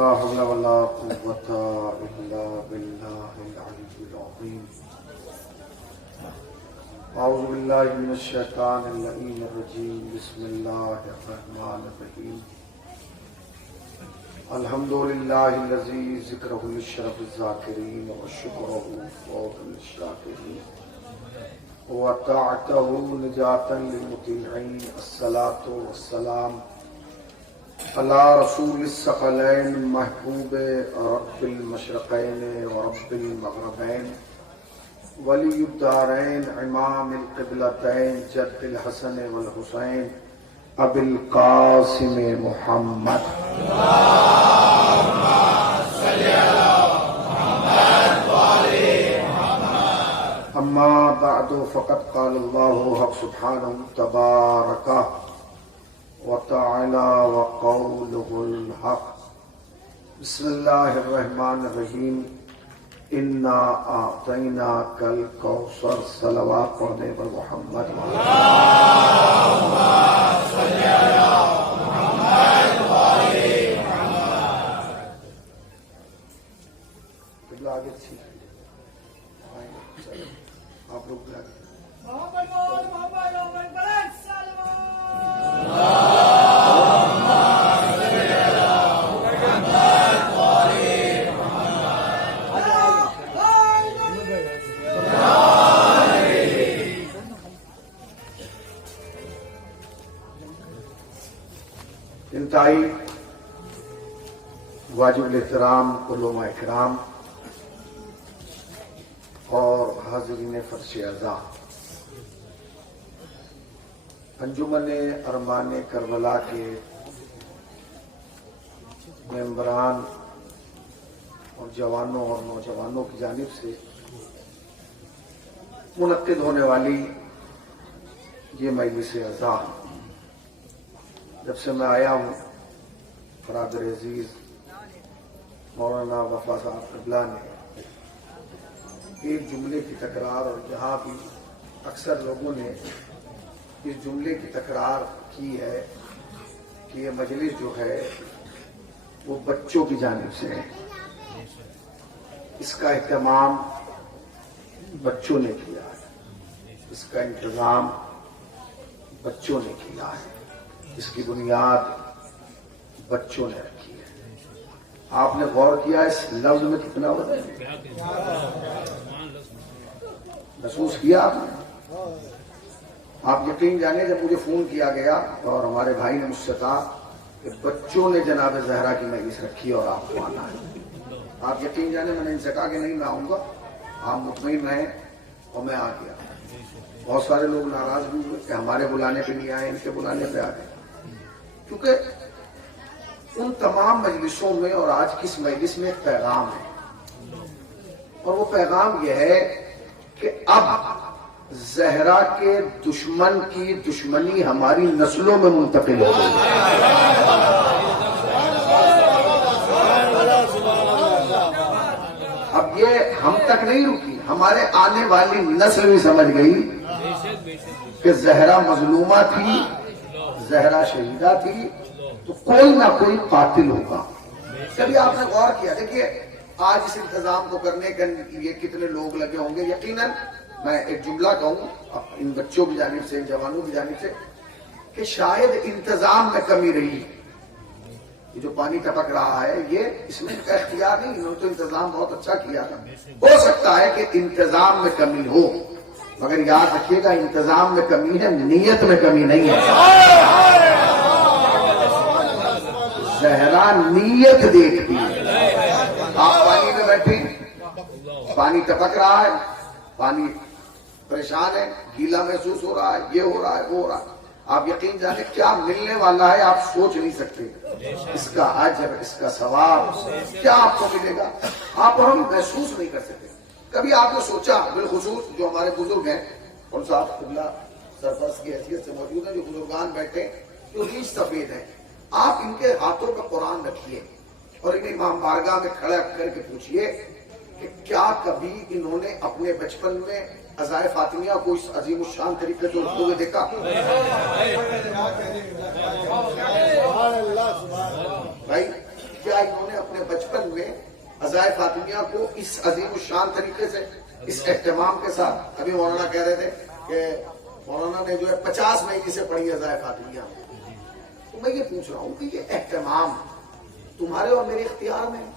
لا حول ولا قوة إلا بالله العلي العظيم. أعوذ بالله من الشيطان اللعين الرجيم. بسم الله الرحمن الرحيم. الحمد لله الذي ذكره للشرف الذاكرين وشكره فوق للشاكرين وطاعته نجاة للمطيعين. الصلاة والسلام على رسول الثقلين محبوب رب المشرقين ورب المغربين ولی الدارین امام القبلتین جد الحسن والحسین ابی القاسم محمد. اللهم صل على محمد وآل محمد. اما بعد فقد قال الله حق سبحانه تبارك وتعالى وقوله الحق. بسم الله الرحمن الرحیم. انا اعطیناک الکوثر. صلوات پڑھنے پر محمد. اللهم صل علی محمد وآل محمد. قبلہ آگے تھی آپ لوگ انتہائی واجب الاحترام علماء اکرام اور حاضرین فرش اعضاء، انجمن ارمان کربلا کے ممبران اور جوانوں اور نوجوانوں کی جانب سے منعقد ہونے والی یہ مجلس اعضاء، جب سے میں آیا ہوں برادر عزیز مولانا وفا صاحب قبلہ نے ایک جملے کی تکرار، اور جہاں بھی اکثر لوگوں نے اس جملے کی تکرار کی ہے کہ یہ مجلس جو ہے وہ بچوں کی جانب سے ہے، اس کا اہتمام بچوں نے کیا ہے، اس کا انتظام بچوں نے کیا ہے، اس کی بنیاد بچوں نے رکھی ہے. آپ نے غور کیا اس لفظ میں کتنا وزن ہے؟ محسوس کیا آپ نے؟ آپ یقین جانے جب مجھے فون کیا گیا اور ہمارے بھائی نے مجھ سے کہا کہ بچوں نے جناب زہرا کی مجلس رکھی اور آپ کو آنا ہے، آپ یقین جانے میں نے ان سے کہا کہ نہیں میں آؤں گا، آپ مطمئن رہیں، اور میں آ گیا. بہت سارے لوگ ناراض بھی ہوئے کہ ہمارے بلانے پہ نہیں آئے، ان کے بلانے پہ آ گئے، کیونکہ ان تمام مجلسوں میں اور آج کی اس مجلس میں ایک پیغام ہے، اور وہ پیغام یہ ہے کہ اب زہرا کے دشمن کی دشمنی ہماری نسلوں میں منتقل ہو گئی. اب یہ ہم تک نہیں رکی، ہمارے آنے والی نسل بھی سمجھ گئی کہ زہرا مظلومہ تھی، زہرا شہیدہ تھی، تو کوئی نہ کوئی قاتل ہوگا. کبھی آپ نے غور کیا؟ دیکھیے آج اس انتظام کو کرنے کے لیے کتنے لوگ لگے ہوں گے. یقیناً میں ایک جملہ کہوں ان بچوں کی جانب سے، ان جوانوں کی جانب سے، کہ شاید انتظام میں کمی رہی. یہ جو پانی ٹپک رہا ہے یہ اس میں ان کا اختیار نہیں، انہوں نے تو انتظام بہت اچھا کیا تھا. ہو سکتا ہے کہ انتظام میں کمی ہو، مگر یاد رکھیے گا انتظام میں کمی ہے، نیت میں کمی نہیں ہے. زہرا نیت دیکھتی ہے. آپ پانی میں بیٹھے، پانی ٹپک رہا ہے، پانی پریشان ہے، گیلا محسوس ہو رہا ہے، یہ ہو رہا ہے، وہ ہو رہا ہے. آپ یقین جانے کیا ملنے والا ہے آپ سوچ نہیں سکتے. اس کا اجر، اس کا ثواب کیا آپ کو ملے گا آپ ہم محسوس نہیں کر سکتے. کبھی آپ نے سوچا، بالخصوص جو ہمارے بزرگ ہیں اور صاحب قبلہ سرپرست کی حیثیت سے موجود ہیں، جو بزرگان بیٹھے جو ریچھ سفید ہیں، آپ ان کے ہاتھوں پہ قرآن رکھیے اور انہیں امام بارگاہ میں کھڑا کر کے پوچھئے کہ کیا کبھی انہوں نے اپنے بچپن میں عزائے فاطمیہ کو اس عظیم الشان طریقے سے اردو میں دیکھا؟ بھائی کیا انہوں نے اپنے رضائے فاطمیہ کو اس عظیم الشان طریقے سے، اس اہتمام کے ساتھ، ابھی مولانا کہہ رہے تھے کہ مولانا نے جو ہے 50 مہینے سے پڑھی رضائے فاطمیہ، تو میں یہ پوچھ رہا ہوں کہ یہ اہتمام تمہارے اور میرے اختیار میں ہے؟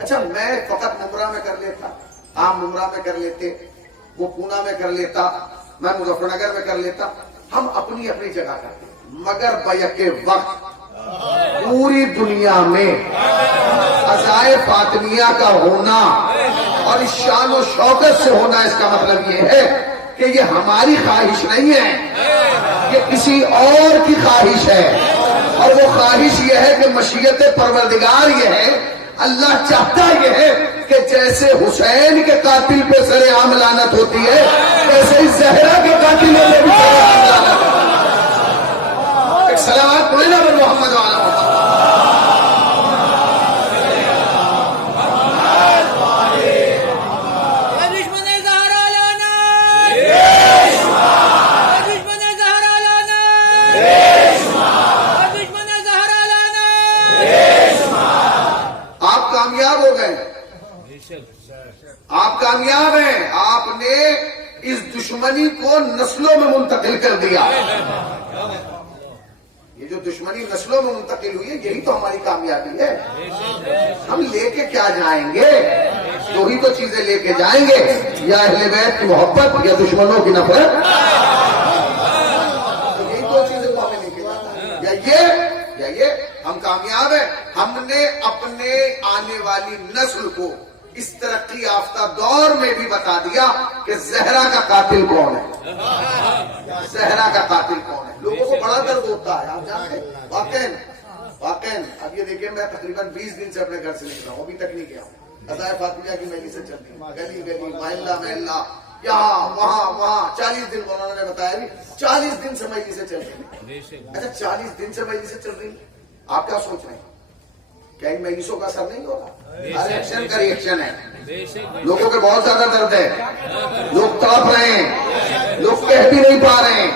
اچھا میں فقط ممرہ میں کر لیتا، آپ ممرہ میں کر لیتے، وہ پونا میں کر لیتا، میں مظفر نگر میں کر لیتا، ہم اپنی اپنی جگہ کرتے، مگر بیک وقت پوری دنیا میں عزائے فاطمیہ کا ہونا اور اس شان و شوکت سے ہونا، اس کا مطلب یہ ہے کہ یہ ہماری خواہش نہیں ہے، یہ کسی اور کی خواہش ہے، اور وہ خواہش یہ ہے کہ مشیت پروردگار یہ ہے، اللہ چاہتا یہ ہے کہ جیسے حسین کے قاتل پہ سر عام لعنت ہوتی ہے، ویسے ہی زہرا کے قاتل پہ بھی سر عام لعنت ہوتی ہے۔ ایک صلوات پڑھیں نا بر محمد وعلی محمد۔ آپ کامیاب ہیں، آپ نے اس دشمنی کو نسلوں میں منتقل کر دیا۔ یہ جو دشمنی نسلوں میں منتقل ہوئی ہے، یہی تو ہماری کامیابی ہے۔ ہم لے کے کیا جائیں گے؟ دو ہی تو چیزیں لے کے جائیں گے، یا اہل بیت کی محبت یا دشمنوں کی نفرت۔ یہی دو چیزیں کو ہمیں لے کے جانا ہے، یا یہ ہم کامیاب ہیں۔ ہم نے اپنے آنے والی نسل کو اس ترقی یافتہ دور میں بھی بتا دیا کہ زہرا کا قاتل کون ہے، زہرا کا قاتل کون ہے۔ لوگوں کو بڑا درد ہوتا ہے، آپ جانتے ہیں، واقعاً اب یہ دیکھیں میں تقریباً 20 دن سے اپنے گھر سے نکلا ہوں، ابھی تک نہیں گیا ہوں۔ عزائے فاطمیہ کی مجلس سے چل رہی ہے، گلی گلی، محلہ محلہ، یہاں وہاں 40 دن مولانا نے بتایا بھی 40 دن سے مجلس سے چل رہی ہے۔ اچھا 40 دن سے مجلس سے چل رہی ہے، آپ کیا سوچ رہے ہیں؟ کیا ان مجلسوں کا اثر نہیں ہوگا؟ ہر ایکشن کا ریئیکشن ہے، لوگوں کے بہت زیادہ درد ہے، لوگ تڑپ رہے ہیں، لوگ کہہ بھی نہیں پا رہے ہیں۔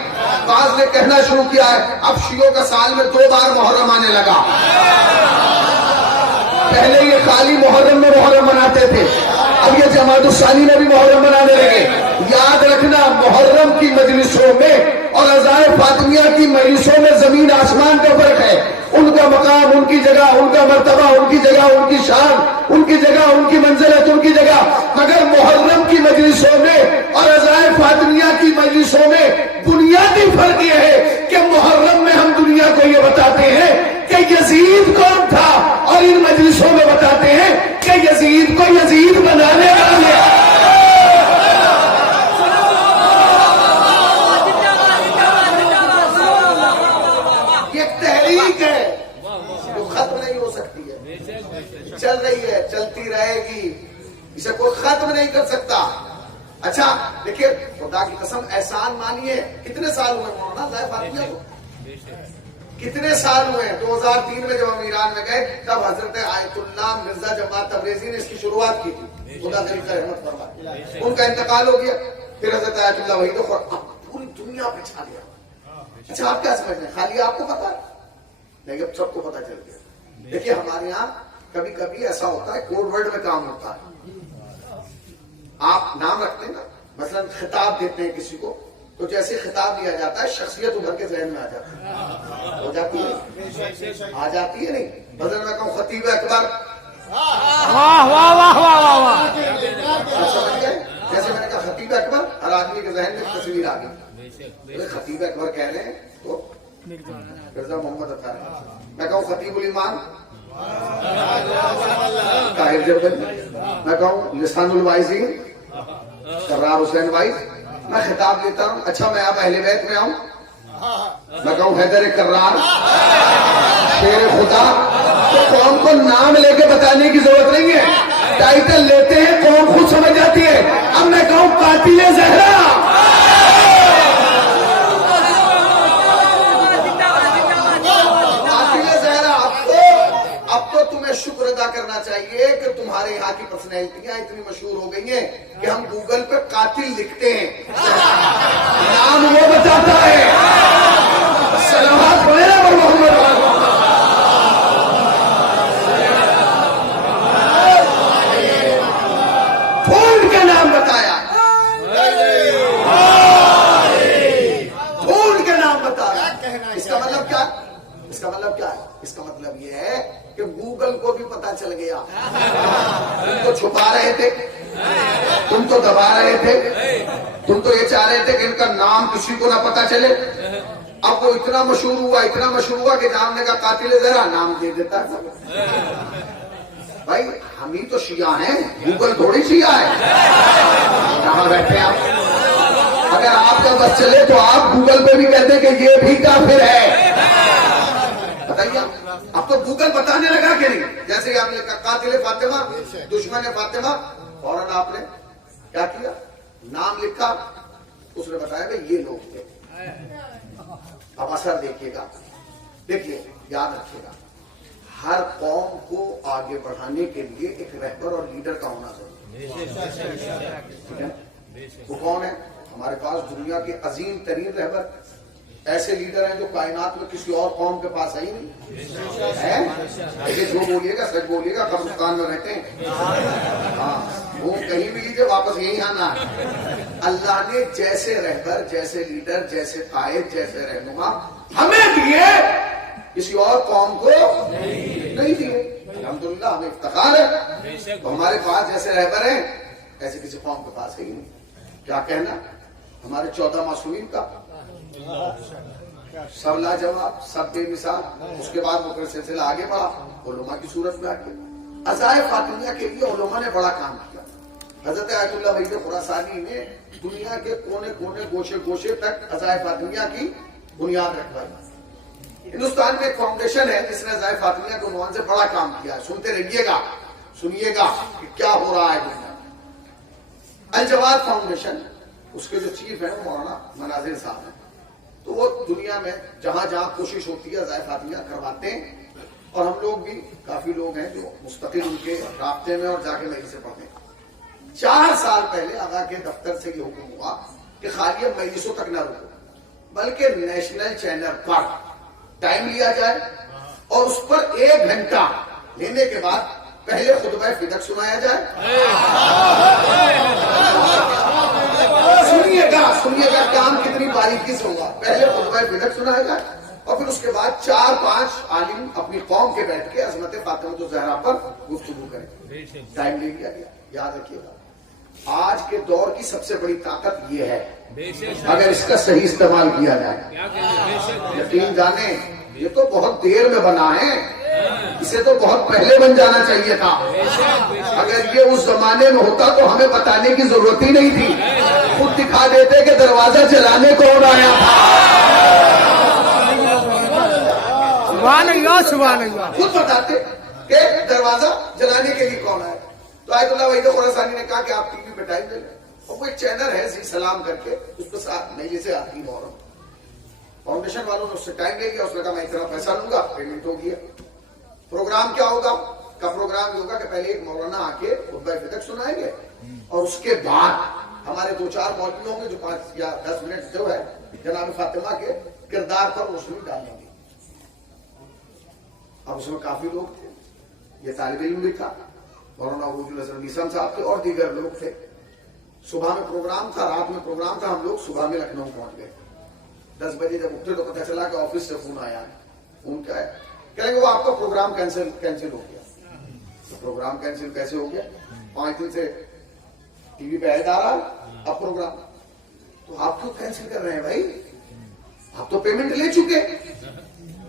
بعض نے کہنا شروع کیا ہے اب شیعوں کا سال میں 2 بار محرم آنے لگا، پہلے یہ خالی محرم میں محرم مناتے تھے، اب یہ جماعت الثانی میں بھی محرم منانے لگے۔ یاد رکھنا محرم کی مجلسوں میں اور عزائے فاطمیہ کی مجلسوں میں زمین آسمان کا فرق ہے، ان کا مقام، ان کی جگہ، ان کا مرتبہ، ان کی جگہ، ان کی شان، ان کی جگہ، ان کی منزلت، ان کی جگہ، مگر محرم کی مجلسوں میں اور عزائے فاطمیہ کی مجلسوں میں بنیادی فرق یہ ہے کہ محرم میں ہم دنیا کو یہ بتاتے ہیں کہ یزید کون تھا، اور ان مجلسوں میں بتاتے ہیں کہ یزید کو یزید بنانے والے چل رہی ہے، چلتی رہے گی، اسے کوئی ختم نہیں کر سکتا۔ اچھا دیکھیے خدا کی قسم احسان مانیے، کتنے سال ہوئے مولانا عزائے فاطمیہ کو؟ کتنے سال ہوئے؟ 2003 میں جب ہم ایران میں گئے تب حضرت آیت اللہ مرزا جماعت تبریزی نے اس کی شروعات کی تھی، خدا دل کا رحمت فرمائے، ان کا انتقال ہو گیا، پھر حضرت آیت اللہ وحید پوری دنیا پہ چھا گیا۔ اچھا آپ کیا سمجھتے ہیں خالی آپ کو پتا؟ لیکن سب کو پتا چل گیا۔ دیکھیے ہمارے یہاں کبھی کبھی ایسا ہوتا ہے کوڈ ورڈ میں کام ہوتا ہے، آپ نام رکھتے ہیں نا، مثلا خطاب دیتے ہیں کسی کو، تو جیسے خطاب دیا جاتا ہے شخصیت ابھر کے ذہن میں آ جاتی ہے، ہو جاتی ہے، آ جاتی ہے نہیں؟ مثلا میں کہوں خطیب اکبر، جیسے میں نے کہا خطیب اکبر، ہر آدمی کے ذہن میں تصویر آ گئی، خطیب اکبر کہہ رہے ہیں تو مرزا محمد اطہر، میں کہوں خطیب الایمان طاہر جربلی، میں کہوں لسان الوائزین کرار حسین وائز، میں خطاب دیتا ہوں۔ اچھا میں اب اہل بیت میں آؤں، میں کہوں حیدر کرار شیر خدا، تو قوم کو نام لے کے بتانے کی ضرورت نہیں ہے، ٹائٹل لیتے ہیں قوم خود سمجھ جاتی ہے۔ اب میں کہوں قاتل زہرا، شکر ادا کرنا چاہیے کہ تمہارے یہاں کی پرسنالٹیاں اتنی مشہور ہو گئی ہیں کہ ہم گوگل پہ قاتل لکھتے ہیں، نام وہ بتاتا ہے۔ صلوات پڑھیں پر محمد اس کا مطلب کیا ہے؟ اس کا مطلب یہ ہے کہ گوگل کو بھی پتا چل گیا تم تو چھپا رہے تھے، تم تو دبا رہے تھے، تم تو یہ چاہ رہے تھے کہ ان کا نام کسی کو نہ پتا چلے. اب وہ اتنا مشہور ہوا کہ جام نے کہا قاتل زہرا نام دے دیتا ہے. بھائی ہم ہی تو شیعہ ہیں، گوگل تھوڑی شیعہ ہے. کہاں بیٹھے آپ؟ اگر آپ کا بس چلے تو آپ گوگل پہ بھی کہتے ہیں کہ یہ بھی کافر ہے. بتائیے اب تو گوگل بتانے لگا کہ نہیں؟ جیسے کہ آپ نے کہا قاتل فاطمہ، دشمن فاطمہ، فوراً آپ نے کیا کیا؟ نام لکھا، اس نے بتایا کہ یہ لوگ تھے. اب اثر دیکھیے گا، دیکھیے یاد رکھیے گا، ہر قوم کو آگے بڑھانے کے لیے ایک رہبر اور لیڈر کا ہونا ضروری ہے. وہ کون ہے؟ ہمارے پاس دنیا کے عظیم ترین رہبر ایسے لیڈر ہیں جو کائنات میں کسی اور قوم کے پاس ہے ہی نہیں ہے. جو بولیے گا سچ بولیے گا، قبرستان میں رہتے ہیں. ہاں وہ کہیں بھی لیجیے واپس یہی آنا ہے. اللہ نے جیسے رہبر، جیسے لیڈر، جیسے قائد، جیسے رہنما ہمیں دیے، کسی اور قوم کو نہیں دیے. الحمدللہ ہمیں افتخار ہے. تو ہمارے پاس جیسے رہبر ہیں ایسے کسی قوم کے پاس ہے ہی نہیں. کیا کہنا ہمارے 14 معصومین کا، سب لاجواب، سب بے مثال. اس کے بعد وہ سلسلہ آگے بڑھا، علماء کی صورت میں آ گیا. عزائے فاطمیہ کے لیے علماء نے بڑا کام کیا. حضرت آیت اللہ وحید خراسانی نے دنیا کے کونے کونے، گوشے گوشے تک عزائے فاطمیہ کی بنیاد رکھوائی. ہندوستان میں ایک فاؤنڈیشن ہے جس نے عزائے فاطمیہ کے عنوان سے بڑا کام کیا ہے. سنتے رہیے گا، سنیے گا کہ کیا ہو رہا ہے دنیا میں. الجواد فاؤنڈیشن، اس کے جو چیف ہیں وہ مولانا مناظر صاحب ہیں. تو وہ دنیا میں جہاں جہاں کوشش ہوتی ہے عزائے فاطمیہ کرواتے ہیں. اور ہم لوگ بھی کافی لوگ ہیں جو مستقل ان کے رابطے میں اور جا کے مجلس سے پڑھتے ہیں. 4 سال پہلے آغا کے دفتر سے یہ حکم ہوا کہ خالی اب مجلسوں تک نہ رکو، بلکہ نیشنل چینل پر ٹائم لیا جائے اور اس پر 1 گھنٹہ لینے کے بعد پہلے خطبہ فدق سنایا جائے. سنیے گا کام کتنی باریکی سے ہوگا. پہلے خطبہ فدق سنایا جائے اور پھر اس کے بعد 4-5 عالم اپنی قوم کے بیٹھ کے عظمت فاطمہ الزہرا پر گفتگو کریں. ٹائم لے لیا گیا. یاد رکھیے گا آج کے دور کی سب سے بڑی طاقت یہ ہے اگر اس کا صحیح استعمال کیا جائے. یقین جانے یہ تو بہت دیر میں بنا ہے، اسے تو بہت پہلے بن جانا چاہیے تھا. اگر یہ اس زمانے میں ہوتا تو ہمیں بتانے کی ضرورت ہی نہیں تھی. خود دکھا دیتے کہ دروازہ چلانے کون آیا تھا. سبحان اللہ. خود بتاتے کہ دروازہ جلانے کے لیے کون آیا. تو آیت اللہ وحید خراسانی نے کہا کہ آپ ٹی وی پہ ٹائم دے لیں. اور وہ ایک چینل ہے زی سلام کر کے، اس پہ ساتھ مجلس سے آتی محرم. فاؤنڈیشن والوں نے اس سے ٹائم لے گیا. اس نے کہا میں اتنا پیسہ لوں گا، پیمنٹ ہو گیا. پروگرام کیا ہوگا؟ کا پروگرام یہ ہوگا کہ پہلے ایک مولانا آ کے خطبہ فدق سنائیں گے اور اس کے بعد ہمارے 2-4 مولوی ہوں گے جو 5 یا 10 منٹ جو ہے جناب فاطمہ کے کردار پر روشنی ڈالیں گے. اب اس میں کافی لوگ تھے. یہ طالب علم بھی تھا، مولانا عبود الحسن نیسم صاحب تھے اور دیگر لوگ تھے. صبح میں پروگرام تھا، رات میں پروگرام تھا. ہم لوگ صبح میں لکھنؤ پہنچ گئے. 10 بجے جب اٹھے تو پتہ چلا کہ آفس سے فون آیا ہے. فون کیا ہے؟ کہہ رہے ہیں وہ آپ کا پروگرام کینسل ہو گیا. تو پروگرام کینسل کیسے ہو گیا؟ 5 دن سے ٹی وی پہ ایڈ آ رہا ہے اب پروگرام. تو آپ کیوں کینسل کر رہے ہیں بھائی؟ آپ تو پیمنٹ لے چکے،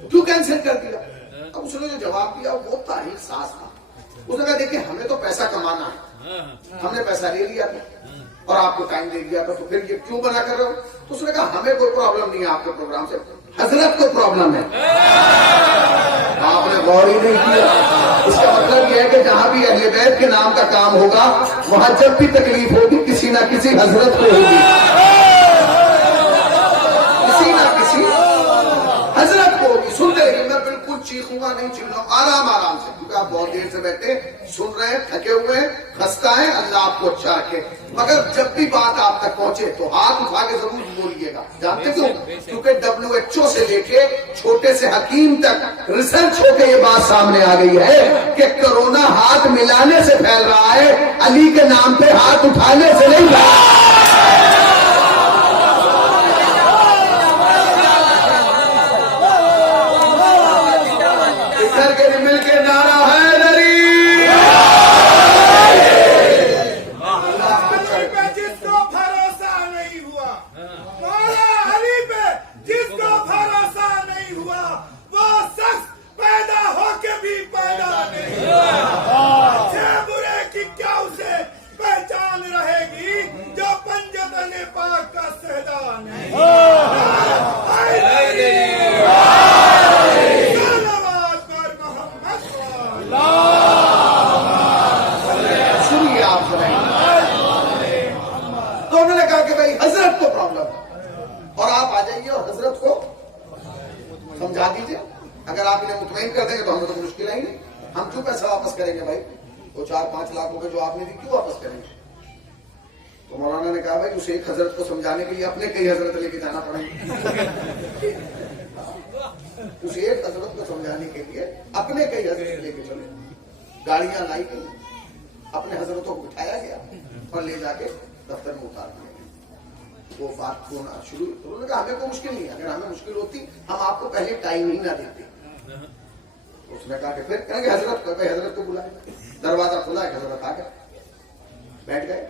کیوں کینسل کر دیا؟ اب اس نے جو جواب دیا وہ بہت تاریخ ساز تھا. اس نے کہا دیکھیں ہمیں تو پیسہ کمانا ہے، ہم نے پیسہ لے لیا تھا اور آپ کو ٹائم دے دیا تھا، تو پھر یہ کیوں بنا کر رہے ہو؟ تو اس نے کہا ہمیں کوئی پرابلم نہیں ہے آپ کے پروگرام سے، حضرت کو پرابلم ہے. آپ نے غور ہی نہیں کیا. اس کا مطلب یہ ہے کہ جہاں بھی اہل بیت کے نام کا کام ہوگا وہاں جب بھی تکلیف ہوگی کسی نہ کسی حضرت کو ہوگی، کسی نہ کسی حضرت کو ہوگی. سنتے رہیے، میں بالکل چیخوں گا نہیں، چلوں آرام سے، کیونکہ آپ بہت دیر سے بیٹھے سن رہے ہیں، تھکے ہوئے ہیں، خستہ ہیں. اللہ آپ کو اچھا رکھے. مگر جب بھی بات آپ تک پہنچے تو ہاتھ اٹھا کے ضرور بولیے گا. جانتے کیوں؟ کیونکہ WHO سے لے کے چھوٹے سے حکیم تک ریسرچ ہو کے یہ بات سامنے آ گئی ہے کہ کرونا ہاتھ ملانے سے پھیل رہا ہے، علی کے نام پہ ہاتھ اٹھانے سے نہیں پھیل رہا. اگر آپ انہیں مطمئن کر دیں گے تو ہمیں تو مشکل آئی نہیں. ہم کیوں پیسہ واپس کریں گے بھائی؟ وہ 4-5 لاکھ روپے جو آپ نے دی کیوں واپس کریں گے؟ تو مولانا نے کہا بھائی اسے ایک حضرت کو سمجھانے کے لیے اپنے کئی حضرت لے کے جانا پڑے گا. اسے ایک حضرت کو سمجھانے کے لیے اپنے کئی حضرت لے کے چلے. گاڑیاں لائی گئی, اپنے حضرتوں کو بٹھایا گیا اور لے جا کے دفتر میں اتار دیا. وہ بات ہونا شروع, انہوں نے کہا ہمیں کوئی مشکل نہیں ہے, اگر ہمیں مشکل ہوتی ہم آپ کو پہلے ٹائم ہی نہ دیتے. اس نے کہا کہ پھر کہیں گے حضرت کو بلائے. دروازہ کھلا ہے, حضرت آ گئے, بیٹھ گئے.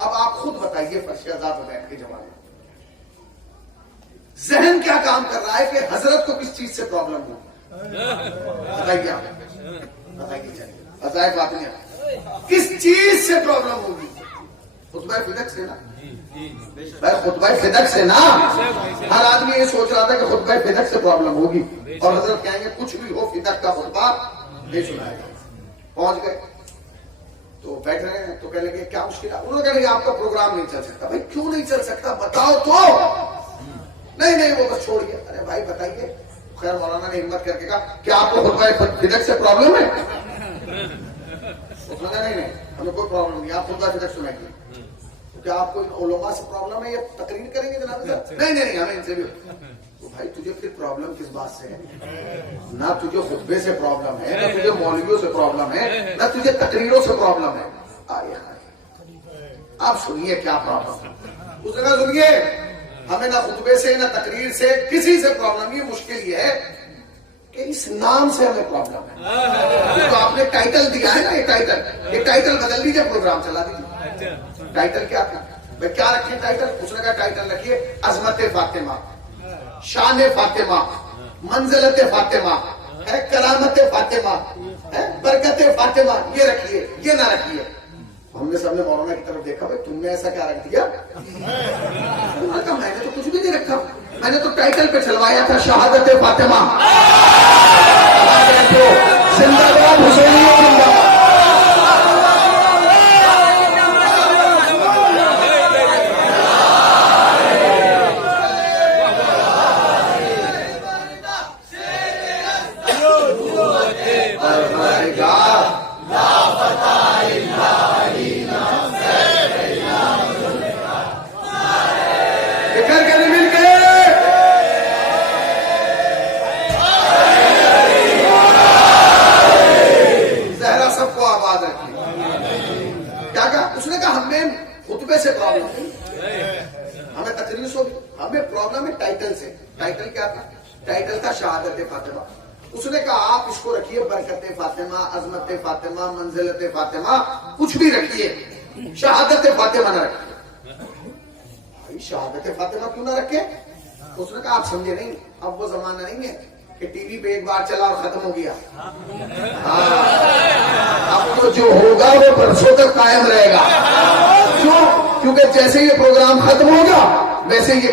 اب آپ خود بتائیے فرش عذاب میں بیٹھ کے جواب ذہن کیا کام کر رہا ہے کہ حضرت کو کس چیز سے پرابلم ہو؟ بتائیے آپ, بتائیے چلیے عذاب باطنیہ کس چیز سے پرابلم ہوگی؟ خطبہ فدق سے نا بھائی, خطبہ فدق سے نا. ہر آدمی یہ سوچ رہا تھا کہ خطبہ فدق سے پرابلم ہوگی اور حضرت کہیں گے کچھ بھی ہو فدق کا خطبہ نہیں سنائے گا. پہنچ گئے تو بیٹھ رہے ہیں تو کہنے لگے کیا مشکل ہے؟ انہوں نے کہا کہ آپ کا پروگرام نہیں چل سکتا. بھائی کیوں نہیں چل سکتا بتاؤ تو. نہیں وہ بس چھوڑیے. ارے بھائی بتائیے. خیر مولانا نے ہمت کر کے کہا کہ آپ کو خطبہ فدق سے پرابلم ہے؟ اس نے کہا نہیں ہمیں کوئی پرابلم نہیں, آپ خطبہ فدق سنائیے. کیا آپ کو علماء سے پرابلم ہے یا تقریر کریں گے جناب صاحب؟ نہیں ہمیں ان سے بھی. تو بھائی تجھے پھر پرابلم کس بات سے ہے؟ نہ تجھے خطبے سے پرابلم ہے, نہ تجھے مولویوں سے پرابلم ہے, نہ تجھے تقریروں سے پرابلم ہے. آپ سنیے کیا پرابلم ہے. اس نے کہا سنیے ہمیں نہ خطبے سے نہ تقریر سے کسی سے پرابلم. یہ مشکل یہ ہے کہ اس نام سے ہمیں پرابلم ہے. تو آپ نے ٹائٹل دیا ہے نا, یہ ٹائٹل بدل دیجیے, پروگرام چلا دیجیے. ٹائٹل کیا تھا بھائی, کیا رکھیں ٹائٹل؟ اس نے کہا ٹائٹل رکھیے عظمت فاطمہ, شان فاطمہ, منزلت فاطمہ, کرامت فاطمہ, برکت فاطمہ. یہ رکھیے, یہ نہ رکھیے. ہم نے سب نے مولانا کی طرف دیکھا, بھائی تم نے ایسا کیا رکھ دیا؟ میں نے تو کچھ بھی نہیں رکھا, میں نے تو ٹائٹل پہ چلوایا تھا شہادت فاطمہ. زندہ باد حسینیت, زندہ باد. خطبے سے پرابلم نہیں, ہمیں تقریر سے, ہمیں پرابلم ہے ٹائٹل سے. ٹائٹل کیا تھا؟ ٹائٹل تھا شہادت فاطمہ. اس نے کہا آپ اس کو رکھیے برکت فاطمہ, عظمت فاطمہ, منزلت فاطمہ, کچھ بھی رکھیے, شہادت فاطمہ نہ رکھیے. بھائی شہادت فاطمہ کیوں نہ رکھے؟ اس نے کہا آپ سمجھے نہیں, اب وہ زمانہ نہیں ہے کہ ٹی وی پہ ایک بار چلا اور ختم ہو گیا. اب تو جو ہوگا وہ برسوں تک قائم رہے گا. کیوں؟ کیونکہ جیسے یہ پروگرام ختم ہوگا ویسے یہ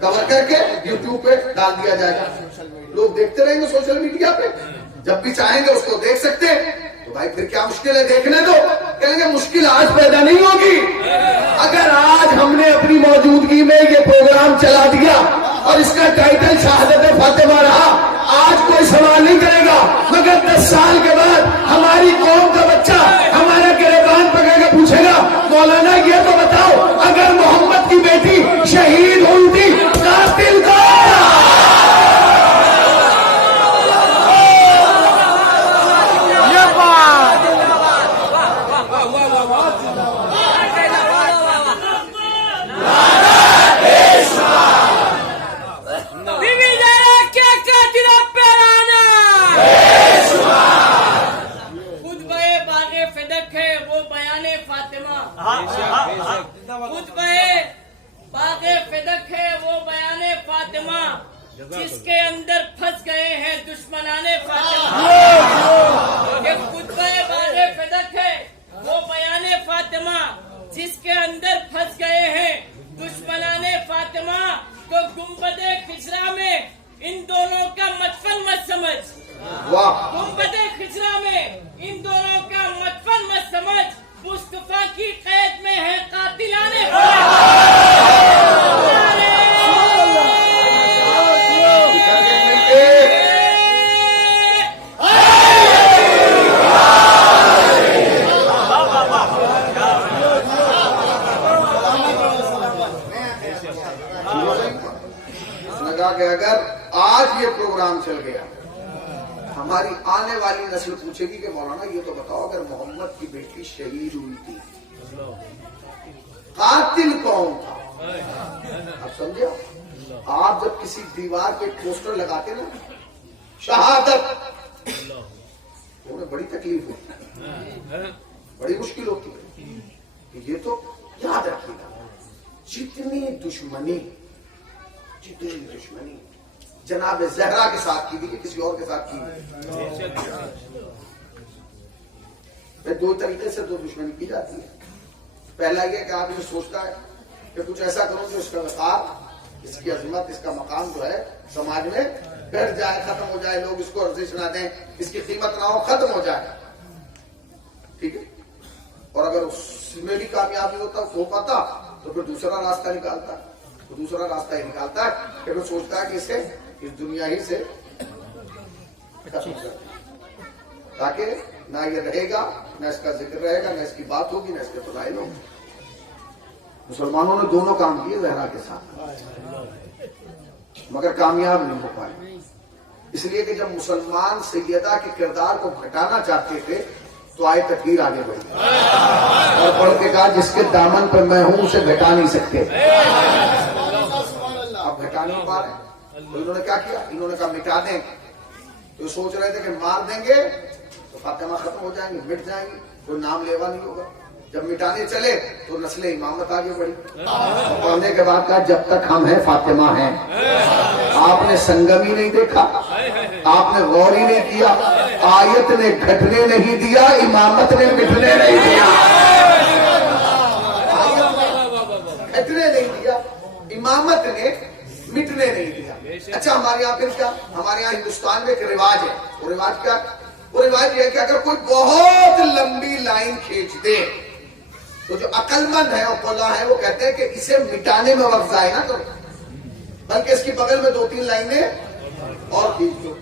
کور کر کے یوٹیوب پہ ڈال دیا جائے گا. لوگ دیکھتے رہیں گے سوشل میڈیا پہ, جب بھی چاہیں گے اس کو دیکھ سکتے ہیں. تو بھائی پھر کیا مشکل ہے, دیکھنے دو. کہیں گے مشکل آج پیدا نہیں ہوگی. اگر آج ہم نے اپنی موجودگی میں یہ پروگرام چلا دیا اور اس کا ٹائٹل شہادت فاطمہ رہا, آج کوئی سوال نہیں کرے گا, مگر 10 سال کے بعد ہماری قوم کا بچہ ہمارا گریبان پکڑ کے پوچھے گا مولانا یہ تو بتاؤ اگر محمد کی بیٹی شہید ہوئی تھی قاتل کا جس کے اندر پھنس گئے ہیں دشمنان فاطمہ. یہ خطبہ باغ فدق ہے وہ بیان فاطمہ جس کے اندر پھنس گئے ہیں دشمنان فاطمہ. تو گنبد خضرا میں ان دونوں کا مدفن مت سمجھ, گنبد خضرا میں ان دونوں کا مدفن مت سمجھ. مصطفیٰ کی قید میں ہے قاتلان ہماری آنے والی نسل پوچھے گی کہ مولانا یہ تو بتاؤ اگر محمد کی بیٹی شہید ہوئی تھی قاتل کون تھا؟ آپ سمجھے؟ آپ جب کسی دیوار پہ پوسٹر لگاتے نا شہادت، انہیں بڑی تکلیف ہوتی، بڑی مشکل ہوتی ہے کہ یہ تو یاد رکھیے گا جتنی دشمنی جناب زہرا کے ساتھ کی تھی کسی اور کے ساتھ کی دو طریقے سے دو دشمنی کی جاتی ہے. پہلا یہ کہ آدمی سوچتا ہے کہ کچھ ایسا کروں جو اس کا وقار، اس کی عظمت، اس کا مقام جو ہے سماج میں بیٹھ جائے، ختم ہو جائے، لوگ اس کو ارزش نہ دیں، اس کی قیمت نہ ہو، ختم ہو جائے. ٹھیک ہے. اور اگر اس میں بھی کامیابی ہو پاتا تو پھر دوسرا راستہ نکالتا ہے. وہ دوسرا راستہ ہی نکالتا ہے کہ وہ سوچتا ہے کہ اسے اس دنیا ہی سے ختم کر، تاکہ نہ یہ رہے گا، نہ اس کا ذکر رہے گا، نہ اس کی بات ہوگی، نہ اس کے فضائل ہوں. مسلمانوں نے دونوں کام کیے زہرا کے ساتھ، مگر کامیاب نہیں ہو پائے. اس لیے کہ جب مسلمان سیدہ کے کردار کو گھٹانا چاہتے تھے تو آئے تکبیر آگے بڑھی اور پڑھ کے کہا جس کے دامن پر میں ہوں اسے گھٹا نہیں سکتے. اب گھٹا نہیں پا رہے. انہوں نے کیا کیا؟ انہوں نے کہا مٹا دیں. تو سوچ رہے تھے کہ مار دیں گے تو فاطمہ ختم ہو جائیں گی، مٹ جائیں گی، کوئی نام لیوا نہیں ہوگا. جب مٹانے چلے تو نسل امامت آگے بڑھی. پڑھنے کے بعد کہا جب تک ہم ہیں فاطمہ ہیں. آپ نے سنگم ہی نہیں دیکھا، آپ نے غور ہی نہیں کیا. آیت نے گھٹنے نہیں دیا، امامت نے مٹنے نہیں دیا. گھٹنے نہیں دیا، امامت نے مٹنے نہیں دیا. اچھا ہمارے یہاں پھر کیا؟ ہمارے یہاں ہندوستان میں ایک رواج ہے. وہ رواج کیا؟ وہ رواج یہ ہے کہ اگر کوئی بہت لمبی لائن کھینچ دے تو جو عقل مند ہے اور فلاں ہے وہ کہتے ہیں کہ اسے مٹانے میں وقت ضائع نہ کرو، بلکہ اس کی بغل میں 2-3 لائنیں اور کھینچ دو،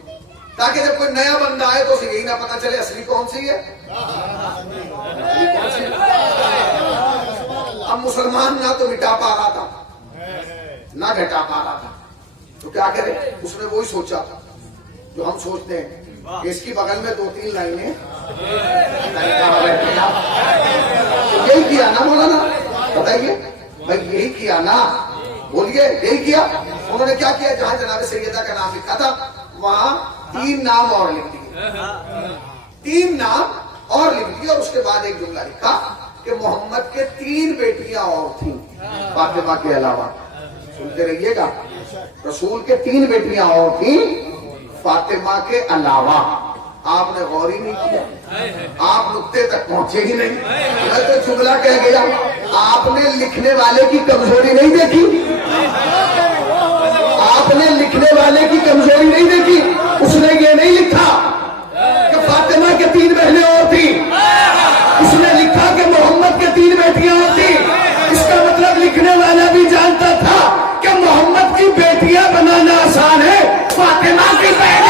تاکہ جب کوئی نیا بندہ آئے تو اسے یہی نہ پتا چلے اصلی کون سی ہے. اب مسلمان نہ تو مٹا پا رہا تھا نہ گھٹا پا رہا تھا، تو کیا کرے؟ اس نے وہی سوچا جو ہم سوچتے ہیں کہ اس کی بغل میں 2-3 لائنیں. یہی کیا نا مولانا؟ بتائیے بھائی، یہی کیا نا؟ بولیے یہی کیا. انہوں نے کیا کیا؟ جہاں جناب سیدہ کا نام لکھا تھا وہاں 3 نام اور لکھ دیے. 3 نام اور لکھ دیے اور اس کے بعد ایک جملہ لکھا کہ محمد کے 3 بیٹیاں اور تھیں فاطمہ کے علاوہ. سنتے رہیے گا، رسول کے 3 بیٹیاں اور تھیں فاطمہ کے علاوہ. آپ نے غور ہی نہیں کیا، آپ نقطے تک پہنچے ہی نہیں. میں تو جملہ کہہ گیا. آپ نے لکھنے والے کی کمزوری نہیں دیکھی، آپ نے لکھنے والے کی کمزوری نہیں دیکھی. اس نے یہ نہیں لکھا کہ فاطمہ کے 3 بہنیں اور تھیں، اس نے لکھا کہ محمد کے 3 بیٹیاں اور تھیں. اس کا مطلب لکھنے والا بھی جانتا تھا کہ محمد کی بیٹیاں بنانا آسان ہے، فاطمہ کی بہنیں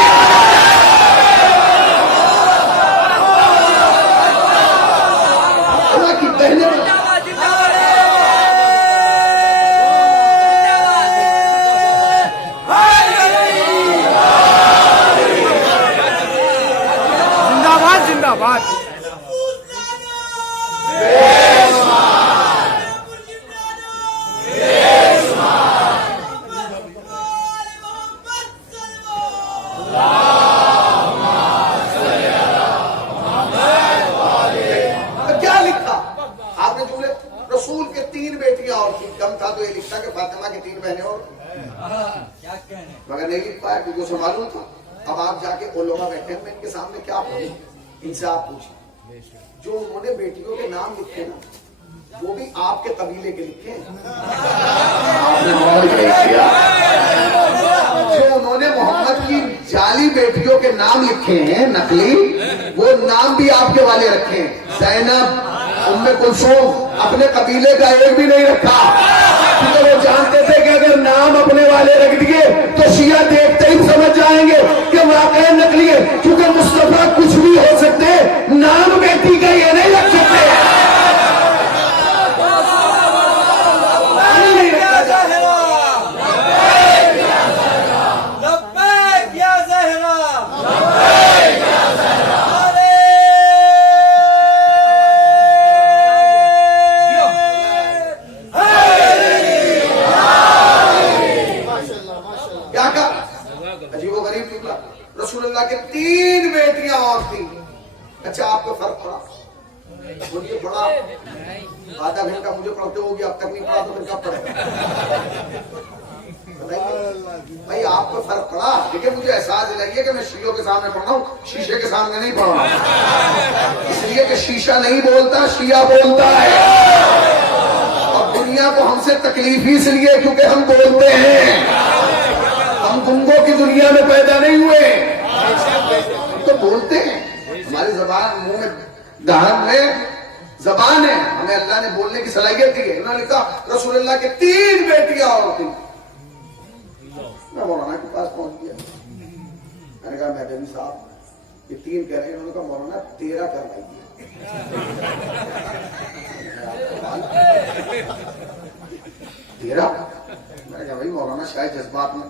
مگر نہیں لکھ پایا کیونکہ اسے معلوم تھا. اب آپ جا کے علماء بیٹھے ہیں، میں ان کے سامنے کیا پڑھوں؟ ان سے آپ پوچھیں جو انہوں نے بیٹیوں کے نام لکھے نا وہ بھی آپ کے قبیلے کے لکھے ہیں. جو انہوں نے محمد کی جعلی بیٹیوں کے نام لکھے ہیں نقلی، وہ نام بھی آپ کے والے رکھے ہیں. زینب، ام کلثوم، اپنے قبیلے کا ایک بھی نہیں رکھا، کیونکہ وہ جانتے تھے کہ اگر نام اپنے والے رکھ دیے تو شیعہ دیکھتے ہی سمجھ جائیں گے کہ واقعی نقلی ہے. کیونکہ مصطفیٰ کچھ بھی ہو سکتے، نام بیٹی کا یہ نہیں رکھ سکتے. لبیک یا زہرا. 3 بیٹیاں اور تھیں. اچھا آپ کو فرق پڑا؟ مجھے پڑا آدھا گھنٹہ مجھے پڑھتے ہوگی، اب تک نہیں پڑھا تو پھر کب پڑھے بھائی؟ آپ کو فرق پڑا؟ لیکن مجھے احساس دلائیے کہ میں شیشوں کے سامنے پڑھ رہا ہوں، شیشے کے سامنے نہیں پڑھ رہا، اس لیے کہ شیشہ نہیں بولتا، شیعہ بولتا ہے. اور دنیا کو ہم سے تکلیف ہی اس لیے کیونکہ ہم بولتے ہیں. ہم گنگوں کی دنیا میں پیدا نہیں ہوئے، ہم تو بولتے ہیں. ہماری زبان منہ میں دہن میں زبان ہے، ہمیں اللہ نے بولنے کی صلاحیت دی ہے. انہوں نے کہا رسول اللہ کے 3 بیٹیاں اور تھیں. میں مولانا کے پاس پہنچ گیا، میں نے کہا میڈم صاحب یہ 3 کہہ رہے ہیں. انہوں نے کہا مولانا 13 کروائیے. 13؟ میں نے کہا بھائی مولانا شاید جذبات میں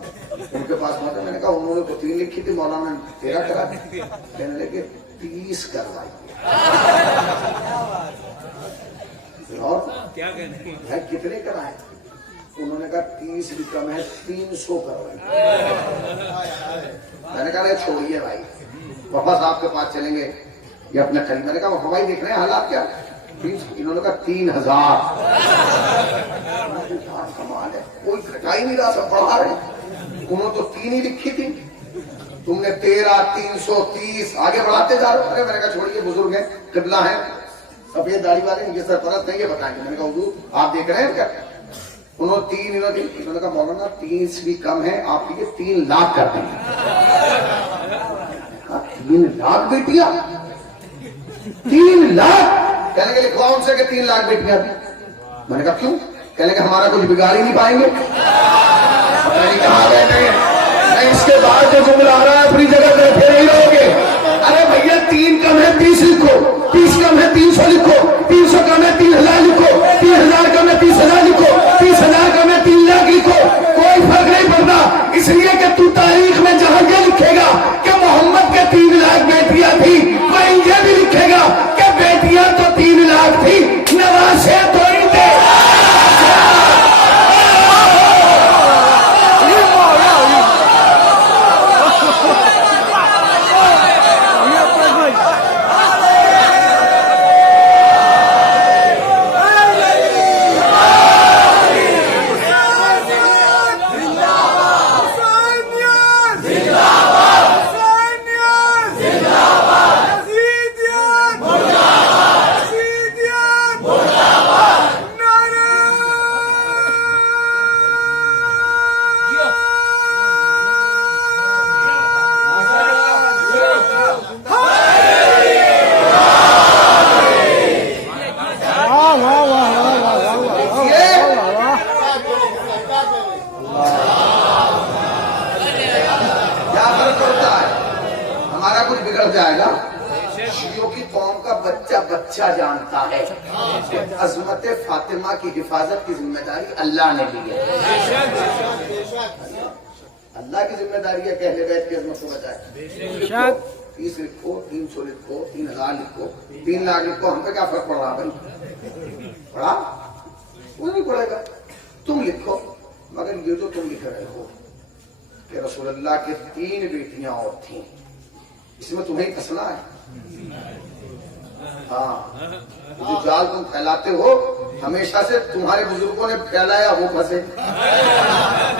ان کے پاس پہنچا. میں نے کہا انہوں نے تو 3 لکھی تھی، مولانا نے 13 کرا دی. کہنے لگے 30 کروائیے. اور بھائی کتنے کرائے؟ انہوں نے کہا 30 بھی کم ہے، 300 کروائیے. میں نے کہا نہیں چھوڑیے بھائی، وفا صاحب کے پاس چلیں گے یہ اپنے قریب. میں نے کہا وفا بھائی دیکھ رہے ہیں حالات کیا؟ انہوں نے کہا 3000. کمال ہے، کوئی گھٹا ہی نہیں رہا، سب بڑھا رہے ہیں. انہوں تو 3 ہی لکھی تھی، تم نے 13، 330 آگے بڑھاتے جا رہے. ارے میں نے کہا چھوڑیے، بزرگ ہیں، قبلہ ہیں، سفید داڑھی والے ہیں، یہ سرپرست نہیں، یہ بتائیں گے. میں نے کہا حضور آپ دیکھ رہے ہیں کیا؟ انہوں 3 انہوں نے کہا مولانا 30 بھی کم ہے، آپ لیے 3 لاکھ کر دیں. 3 لاکھ بیٹیاں؟ 3 لاکھ؟ کہنے کے لکھواؤ ان سے کہ 3 لاکھ بیٹیاں تھی. میں نے کہا کیوں؟ کہنے کہ ہمارا کچھ بگاڑ ہی نہیں پائیں گے. میں نے کہا بیٹھے اس کے بعد جو جملہ آ رہا ہے اپنی جگہ بیٹھے نہیں رہو گے. ارے بھیا 3 کم ہے 30 لکھو، 30 کم ہے 300 لکھو، 300 کم ہے 3000 لکھو، 3000 کم ہے 30000 لکھو، 30000 کم ہے 3 لاکھ لکھو. کوئی فرق نہیں پڑتا، اس لیے کہ تو تاریخ میں جہاں یہ لکھے گا کہ محمد کے 3 لاکھ بیٹیاں تھی، وہیں یہ بھی لکھے گا کہ بیٹیاں تو 3 لاکھ تھی، نواسے تو ہی تھے. بچہ جانتا ہے عظمت فاطمہ کی حفاظت کی ذمہ داری اللہ نے لی ہے. اللہ کی ذمہ داری ہے کہ اہل بیت کی عظمت کو بچائے. 30 لکھو، 300 لکھو، 3000 لکھو، 3 لاکھ لکھو، ہم پہ کیا فرق پڑ رہا بھائی؟ پڑھا وہ نہیں پڑے گا. تم لکھو، مگر یہ جو تم لکھ رہے ہو کہ رسول اللہ کے 3 بیٹیاں اور تھیں، اس میں تمہیں پھنسنا ہے. ہاں جو جال تم پھیلاتے ہو ہمیشہ سے تمہارے بزرگوں نے پھیلایا وہ پھنسے،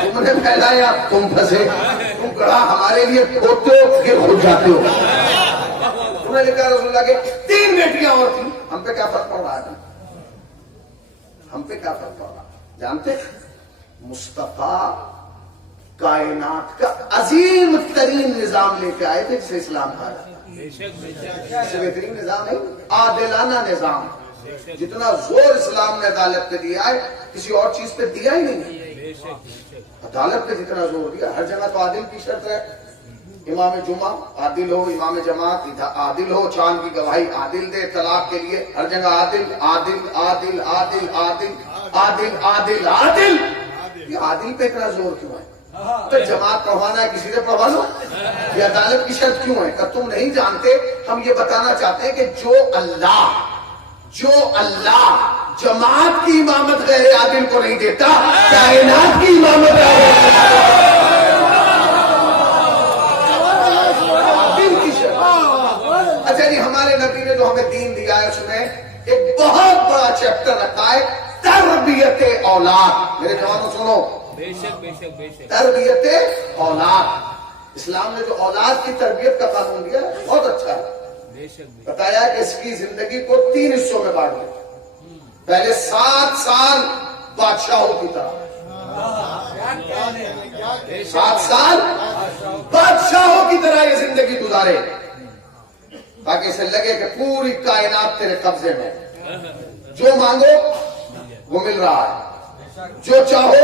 تم نے پھیلایا تم پھنسے. تم گڑھا ہمارے لیے کھودتے ہو پھر کھود جاتے ہو. تم نے لکھا رسول اللہ کے 3 بیٹیاں اور تھیں. ہم پہ کیا فرق پڑ رہا ہے؟ ہم پہ کیا فرق پڑ رہا ہے؟ جانتے مصطفیٰ کائنات کا عظیم ترین نظام لے کے آئے تھے جسے اسلام کہا جاتا ہے. اس سے بہترین نظام نہیں، عادلانہ نظام. جتنا زور اسلام نے عدالت پہ دیا ہے کسی اور چیز پہ دیا ہی نہیں. عدالت پہ جتنا زور دیا، ہر جگہ تو عادل کی شرط ہے. امام جمعہ عادل ہو، امام جماعت عادل ہو، چاند کی گواہی عادل دے، طلاق کے لیے ہر جگہ عادل عادل عادل عادل عادل عادل عادل عادل. یہ عادل پہ اتنا زور کیوں ہے؟ تو جماعت پڑھوانا ہے کسی سے پڑھوا لو. یہ عدالت کی شرط کیوں ہے؟ کہ تم نہیں جانتے. ہم یہ بتانا چاہتے ہیں کہ جو اللہ جماعت کی امامت غیر عادل کو نہیں دیتا، کائنات کی امامت عادل کی اچھا جی، ہمارے نبی نے جو ہمیں دین دیا ہے اس میں ایک بہت بڑا چیپٹر رکھا ہے تربیت اولاد. میرے جوانوں سنو، بے شک بے شک بے شک. تربیت اولاد. اسلام نے جو اولاد کی تربیت کا قانون دیا ہے بہت اچھا ہے. بے شک بے بتایا کہ اس کی زندگی کو 3 حصوں میں بانٹ دیا. پہلے 7 سال بادشاہوں کی طرح، 7 سال بادشاہوں کی طرح یہ زندگی گزارے تاکہ اسے لگے کہ پوری کائنات تیرے قبضے میں، جو مانگو وہ مل رہا ہے، جو چاہو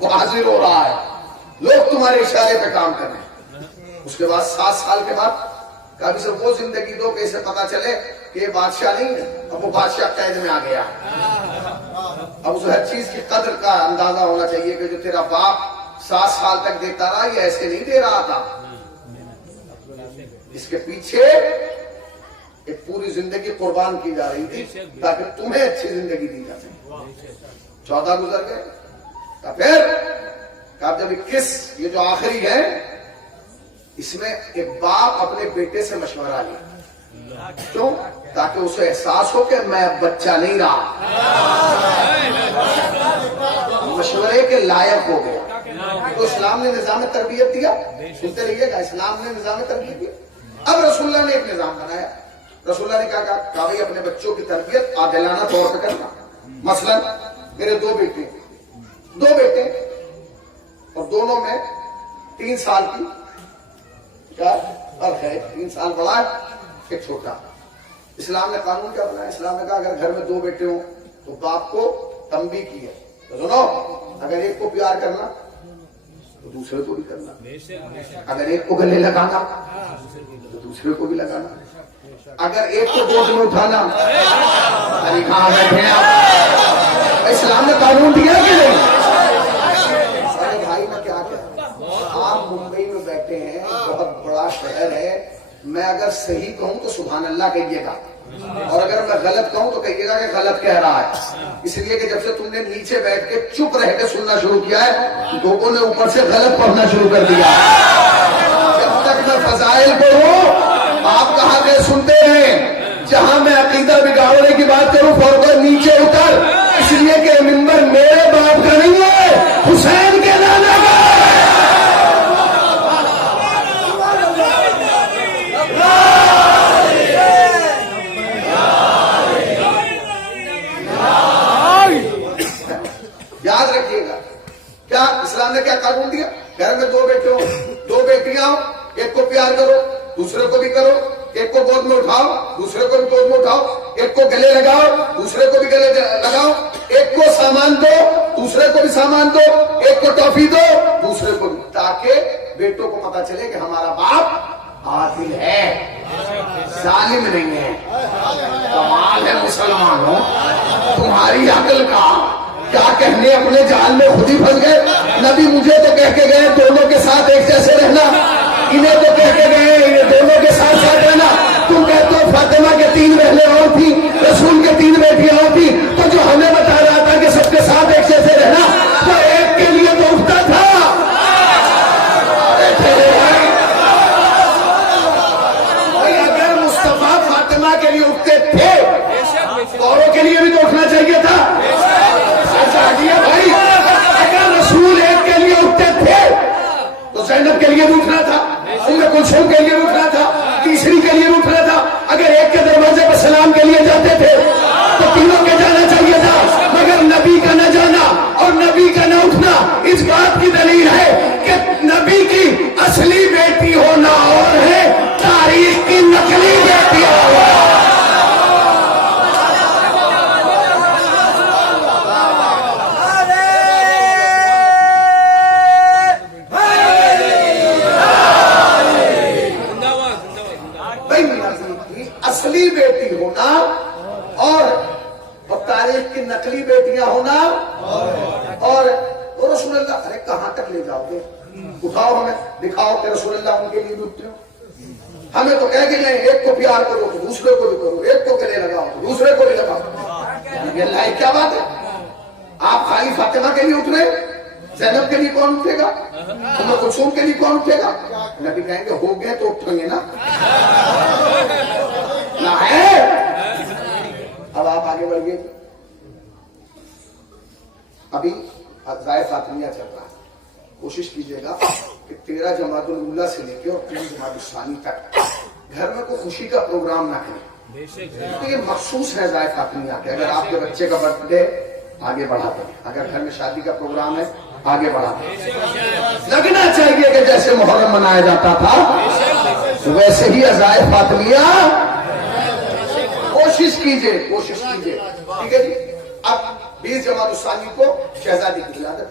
وہ حاضر ہو رہا ہے، لوگ تمہارے اشارے پہ کام کر رہے ہیں. اس کے بعد 7 سال کے بعد کبھی سے وہ زندگی دو کہ اسے پتا چلے کہ یہ بادشاہ نہیں ہے، اب وہ بادشاہ قید میں آ گیا. اب اسے ہر چیز کی قدر کا اندازہ ہونا چاہیے کہ جو تیرا باپ 7 سال تک دیتا رہا یہ ایسے نہیں دے رہا تھا، اس کے پیچھے ایک پوری زندگی قربان کی جا رہی تھی تاکہ تمہیں اچھی زندگی دی جا سکے. 14 گزر گئے. پھر کہا جب 21 یہ جو آخری ہے اس میں ایک باپ اپنے بیٹے سے مشورہ لیا. کیوں؟ تاکہ اسے احساس ہو کہ میں بچہ نہیں رہا، مشورے کے لائق ہو گیا. تو اسلام نے نظام تربیت دیا. سنتے رہیے گا، اسلام نے نظام تربیت دیا. اب رسول اللہ نے ایک نظام بنایا. رسول اللہ نے کہا کہ بھائی اپنے بچوں کی تربیت عادلانہ طور پہ کرنا. مثلا میرے 2 بیٹے اور دونوں میں 3 سال کی کیا فرق ہے، 3 سال بڑا ہے ایک چھوٹا. اسلام نے قانون کیا بنایا؟ اسلام نے کہا اگر گھر میں 2 بیٹے ہوں تو باپ کو تنبیہ کی ہے تو سنو، اگر ایک کو پیار کرنا تو دوسرے کو بھی کرنا، اگر ایک کو گلے لگانا تو دوسرے کو بھی لگانا، اگر ایک کو گود میں اٹھانا. ارے کہاں بیٹھے ہیں آپ؟ اسلام نے قانون دیا کہ نہیں؟ ارے بھائی میں کیا کہتا، آپ ممبئی میں بیٹھے ہیں، بہت بڑا شہر ہے، میں اگر صحیح کہوں تو سبحان اللہ کہیے گا، اور اگر میں غلط کہوں تو کہیے گا کہ غلط کہہ رہا ہے. اس لیے کہ جب سے تم نے نیچے بیٹھ کے چپ رہ کے سننا شروع کیا ہے لوگوں نے اوپر سے غلط پڑھنا شروع کر دیا. جب تک میں فضائل پڑھوں آپ کہاں کے سنتے ہیں، جہاں میں عقیدہ بگاڑنے کی بات کروں فوراً نیچے اتر، اس لیے کہ ممبر میرے باپ کا نہیں ہے، حسین کے نانا کا. یاد رکھیے گا کیا اسلام نے کیا قانون دیا؟ گھر میں 2 بیٹے ہوں، 2 بیٹیاں ہوں، ایک کو پیار کرو دوسرے کو بھی کرو، ایک کو گود میں اٹھاؤ دوسرے کو بھی گود میں اٹھاؤ، ایک کو گلے لگاؤ دوسرے کو بھی گلے لگاؤ، ایک کو سامان دو دوسرے کو بھی سامان دو، ایک کو ٹافی دو دوسرے کو بھی، تاکہ بیٹوں کو پتا چلے کہ ہمارا باپ عادل ہے، ظالم نہیں ہے. کمال ہے مسلمانوں تمہاری عقل کا. کیا کہنے اپنے جال میں خود ہی پھنس گئے. نبی مجھے تو کہہ کے گئے دونوں کے ساتھ ایک جیسے رہنا، انہیں تو کہہ کے گئے انہیں دونوں کے ساتھ ساتھ رہنا. تم کہتے ہو فاطمہ کے 3 بہنیں اور تھی، رسول کے 3 بیٹیاں اور تھی، تو جو ہمیں بتا رہا تھا کہ سب کے ساتھ ایک جیسے رہنا تو ایک کے لیے تو اٹھتا تھا. اگر مصطفیٰ فاطمہ کے لیے اٹھتے تھے تو اوروں کے لیے بھی تو اٹھنا چاہیے تھا. بھائی اگر رسول ایک کے لیے اٹھتے تھے تو زینب کے لیے بھی اٹھنا تھا، ام کلثوم کے لیے بھی اٹھنا تھا، تیسری کے لیے بھی اٹھنا تھا. اگر ایک کے دروازے پر سلام کے لیے جاتے تھے تو تینوں کے جانا چاہیے تھا، مگر نبی کا نہ جانا اور نبی کا نہ اٹھنا اس بات کی دلیل ہے کہ نبی کی اصلی بیٹی ہونا اور ہے، تاریخ کی نقلی بیٹی ہونا. اصلی بیٹی ہونا اور تاریخ کی نقلی بیٹیاں ہونا. اور رسول اللہ، ارے کہاں تک لے جاؤ گے؟ اٹھاؤ ہمیں دکھاؤ کہ رسول اللہ ان کے لیے بھی اٹھتے ہو. ہمیں تو کہہ کے گئے ایک کو پیار کرو تو دوسرے کو بھی کرو، ایک کو گلے لگاؤ تو دوسرے کو بھی لگاؤ. یہ اللہ کیا بات ہے؟ آپ خالی فاطمہ کے لیے اٹھ رہے، زینب کے لیے کون اٹھے گا؟ ام کلثوم کے لیے کون اٹھے گا؟ نبی کہیں گے ہو گئے تو اٹھیں گے نا. فاطمیہ چل رہا ہے. کوشش کیجیے گا کہ 13 جماعت الاولیٰ سے لے کے اور 3 جماعت الثانی تک گھر میں کوئی خوشی کا پروگرام نہ کریں. تو یہ مخصوص ہے ضائع فاطمیہ کے. اگر آپ کے بچے کا برتھ ڈے آگے بڑھاتے ہیں, اگر گھر میں شادی کا پروگرام ہے آگے بڑھاتے ہیں. لگنا چاہیے کہ جیسے محرم منایا جاتا تھا ویسے ہی ضائع فاطمیہ کوشش کیجیے. ٹھیک ہے جی. اب 20 جماعت الثانی کو شہزادی کی ولادت,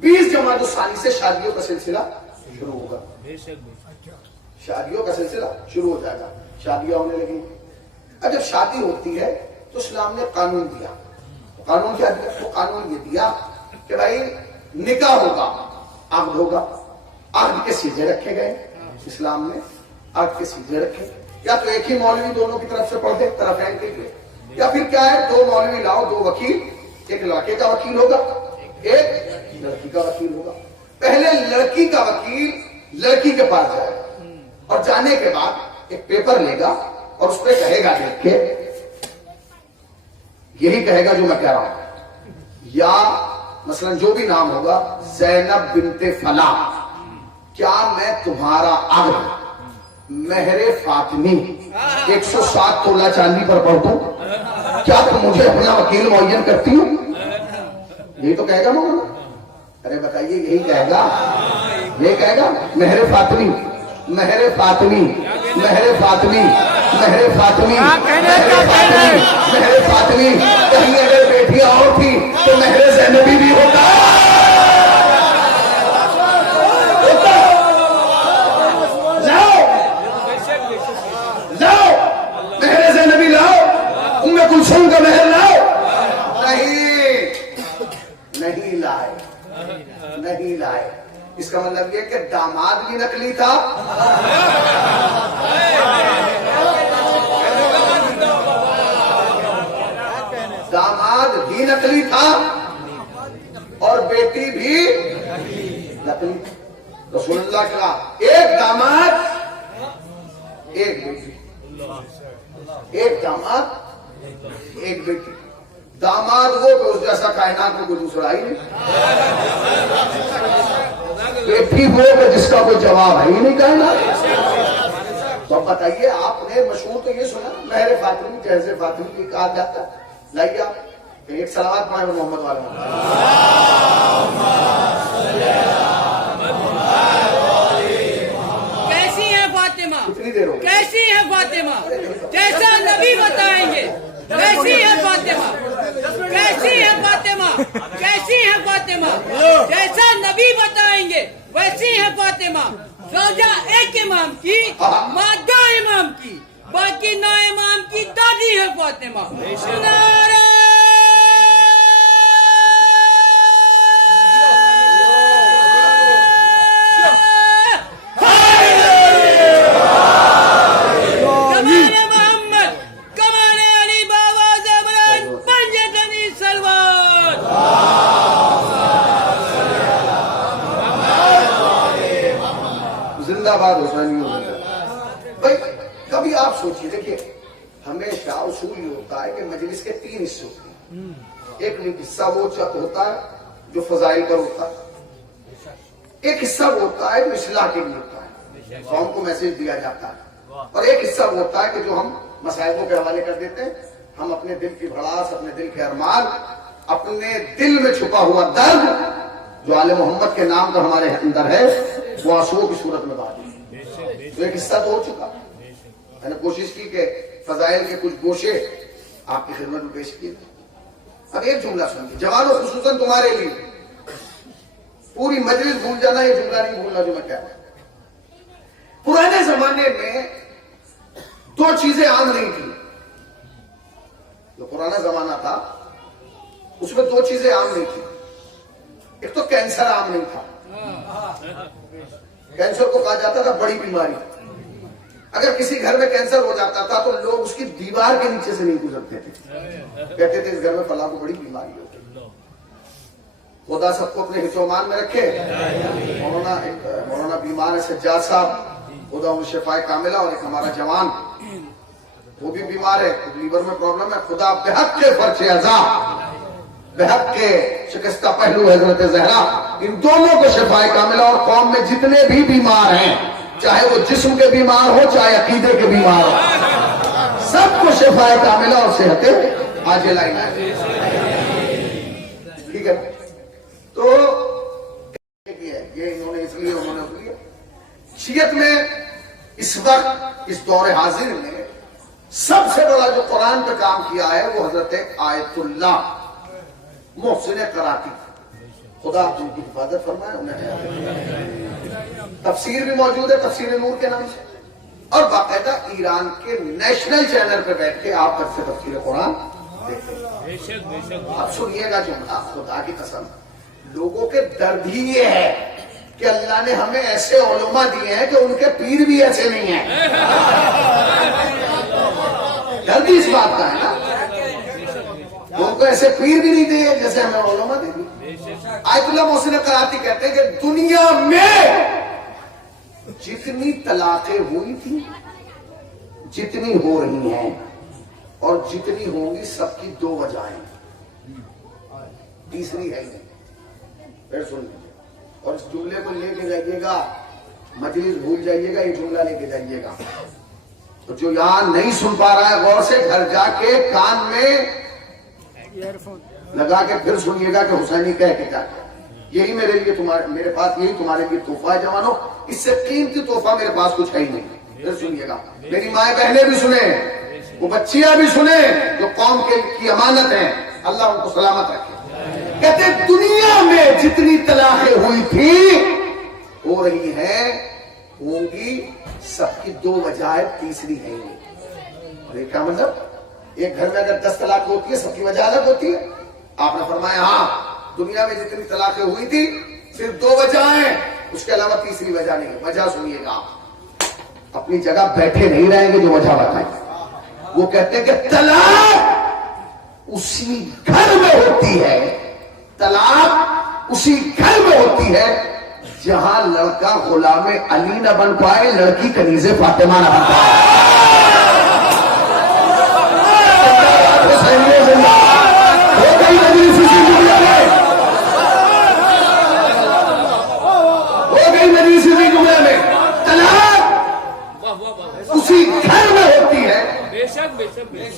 20 جماعت الثانی سے شادیوں کا سلسلہ شروع ہوگا. شادیوں کا سلسلہ شروع ہو جائے گا. شادیاں ہونے لگیں. اب جب شادی ہوتی ہے تو اسلام نے قانون دیا. قانون کیا دیا؟ وہ قانون یہ دیا کہ بھائی نکاح ہوگا, عقد ہوگا, عقد کے سیدھے رکھے گئے. اسلام نے عقد کے سیدھے رکھے. یا تو ایک ہی مولوی دونوں کی طرف سے پڑھ دے طرفین کے لیے, یا پھر کیا ہے 2 مولوی لاؤ, 2 وکیل, ایک لڑکے کا وکیل ہوگا, ایک لڑکی کا وکیل ہوگا. پہلے لڑکی کا وکیل لڑکی کے پاس جائے گا اور جانے کے بعد ایک پیپر لے گا اور اس پہ کہے گا دیکھ کے, یہی کہے گا جو میں کہہ رہا ہوں, یا مثلا جو بھی نام ہوگا, زینب بنت فلاں, کیا میں تمہارا عقد مہر فاطمی 107 تولہ چاندی پر پڑھ دوں؟ کیا تم مجھے اپنا وکیل معین کرتی ہو؟ یہی تو کہے گا مولانا. ارے بتائیے, یہی کہے گا, یہ کہے گا مہر فاطمی, مہر فاطمی, مہر فاطمی, مہر فاطمی, مہر فاطمی, مہر فاطمی. کہیں اگر بیٹیاں اور تھی تو مہر زینبی بھی ہوتا. کلثوم کا مہر لاؤ. نہیں لائے. اس کا مطلب یہ کہ داماد بھی نقلی تھا, داماد بھی نقلی تھا اور بیٹی بھی نقلی. رسول اللہ کا ایک داماد ایک بیٹی, ایک داماد ایک بیٹی. داماد وہ کہ اس جیسا کائنات میں کوئی دوسرا ہی نہیں, بیٹی وہ کہ جس کا کوئی جواب ہے ہی نہیں کائنات. تو بتائیے, آپ نے مشہور تو یہ سنا مہر فاطمی, جیسے فاطمی کی کہا جاتا ہے. لائیے آپ ایک صلوات پڑھیں محمد والے. کیسی ہے فاطمہ, کتنی دیر ہو گئی؟ کیسی ہے فاطمہ, جیسا نبی بتائیں گے. کیسی ہے فاطمہ, کیسی ہے فاطمہ, کیسی ہے فاطمہ, جیسا نبی بتائیں گے ویسی ہے فاطمہ. زوجہ ایک امام کی, ماں 2 امام کی, باقی 9 امام کی دادی ہے فاطمہ. نعرہ بھائی کبھی آپ سوچیے, دیکھیے ہمیشہ اصول یہ ہوتا ہے کہ مجلس کے 3 حصے ہوتے ہیں. ایک حصہ وہ ہوتا ہے جو فضائل پر ہوتا ہے, ایک حصہ وہ ہوتا ہے جو اصلاح کے لیے ہوتا ہے, قوم کو میسج دیا جاتا ہے, اور ایک حصہ وہ ہوتا ہے کہ جو ہم مصائبوں کے حوالے کر دیتے ہیں. ہم اپنے دل کی بھڑاس, اپنے دل کے ارمان, اپنے دل میں چھپا ہوا درد جو آل محمد کے نام کا ہمارے اندر ہے وہ آنسوؤں کی صورت میں بات ہے. تو ایک حصہ تو ہو چکا. میں نے کوشش کی کہ فضائل کے کچھ گوشے آپ کی خدمت میں پیش کیے. اب ایک جملہ سنیے, جوانوں خصوصاً تمہارے لیے, پوری مجلس بھول جانا, یہ جملہ نہیں بھولنا جو میں کہہ رہا ہوں. پرانے زمانے میں 2 چیزیں عام نہیں تھی. جو پرانا زمانہ تھا اس میں 2 چیزیں عام نہیں تھی. ایک تو کینسر عام نہیں تھا. کینسر کو کہا جاتا تھا بڑی بیماری. اگر کسی گھر میں کینسر ہو جاتا تھا تو لوگ اس کی دیوار کے نیچے سے نہیں گزرتے تھے, کہتے تھے اس گھر میں فلاں کو بڑی بیماری ہوتی. خدا سب کو اپنے حفظ و امان میں رکھے. مولانا بیمار ہے سجاد صاحب, خدا ان شفائے کاملہ. اور ایک ہمارا جوان وہ بھی بیمار ہے, لیور میں پرابلم ہے. خدا بحق کے فرچ عزا بحق کے شکستہ پہلو حضرت زہرا، ان دونوں کو شفائے کاملہ، اور قوم میں جتنے بھی بیمار ہیں، چاہے وہ جسم کے بیمار ہو چاہے عقیدے کے بیمار ہو، سب کو شفائے کاملہ اور صحت عاجلہ عنایت۔ ٹھیک ہے، تو یہ انہوں نے اس لیے شیعت میں اس وقت اس دور حاضر میں سب سے بڑا جو قرآن پہ کام کیا ہے وہ حضرت آیت اللہ محسن کراتی، خدا ان کی حفاظت فرمائے، انہیں تفسیر بھی موجود ہے، تفسیر نور کے نام سے، اور باقاعدہ ایران کے نیشنل چینل پہ بیٹھ کے آپ پر سے تفسیر قرآن دیکھیں۔ آپ سنیے گا جملہ، خدا کی قسم لوگوں کے درد ہی یہ ہے کہ اللہ نے ہمیں ایسے علماء دیے ہیں کہ ان کے پیر بھی ایسے نہیں ہیں۔ درد ہی اس بات کا ہے نا، ان کو ایسے پیر بھی نہیں دیے جیسے ہمیں علماء دے دی۔ آیت اللہ محسن کراتی کہتے ہیں کہ دنیا میں جتنی طلاقیں ہوئی تھی، جتنی ہو رہی ہیں اور جتنی ہوں گی، سب کی دو وجہیں، تیسری ہے نہیں۔ پھر سن لیجیے اور اس جملے کو لے کے جائیے گا، مجلس بھول جائیے گا، یہ جملہ لے کے جائیے گا۔ تو جو یہاں نہیں سن پا رہا ہے غور سے گھر جا کے کان میں لگا کے پھر سنیے گا کہ حسینی کہہ کے کیا کیا۔ یہی میرے لیے میرے پاس یہی تمہارے لیے تحفہ ہے جوانوں، اس سے قیمتی تحفہ میرے پاس کچھ ہے ہی نہیں۔ پھر سنیے گا، میری مائیں بہنیں بھی سنیں، وہ بچیاں بھی سنیں جو قوم کی امانت ہیں، اللہ ان کو سلامت رکھے۔ کہتے دنیا میں جتنی طلاقیں ہوئی تھی، ہو رہی ہیں، ہوں گی، سب کی دو وجہ ہے، تیسری ہے نہیں۔ اور یہ کیا مطلب؟ ایک گھر میں اگر 10 طلاق ہوتی ہے، سب کی وجہ الگ ہوتی ہے۔ آپ نے فرمایا ہاں دنیا میں جتنی طلاقیں ہوئی تھی صرف دو وجہ ہیں، اس کے علاوہ تیسری وجہ نہیں ہے۔ وجہ سنیے گا، اپنی جگہ بیٹھے نہیں رہیں گے جو وجہ بتائیں۔ وہ کہتے ہیں کہ طلاق اسی گھر میں ہوتی ہے، طلاق اسی گھر میں ہوتی ہے جہاں لڑکا غلام علی نہ بن پائے، لڑکی کنیز فاطمہ نہ بن پائے۔ اسی گھر میں ہوتی ہے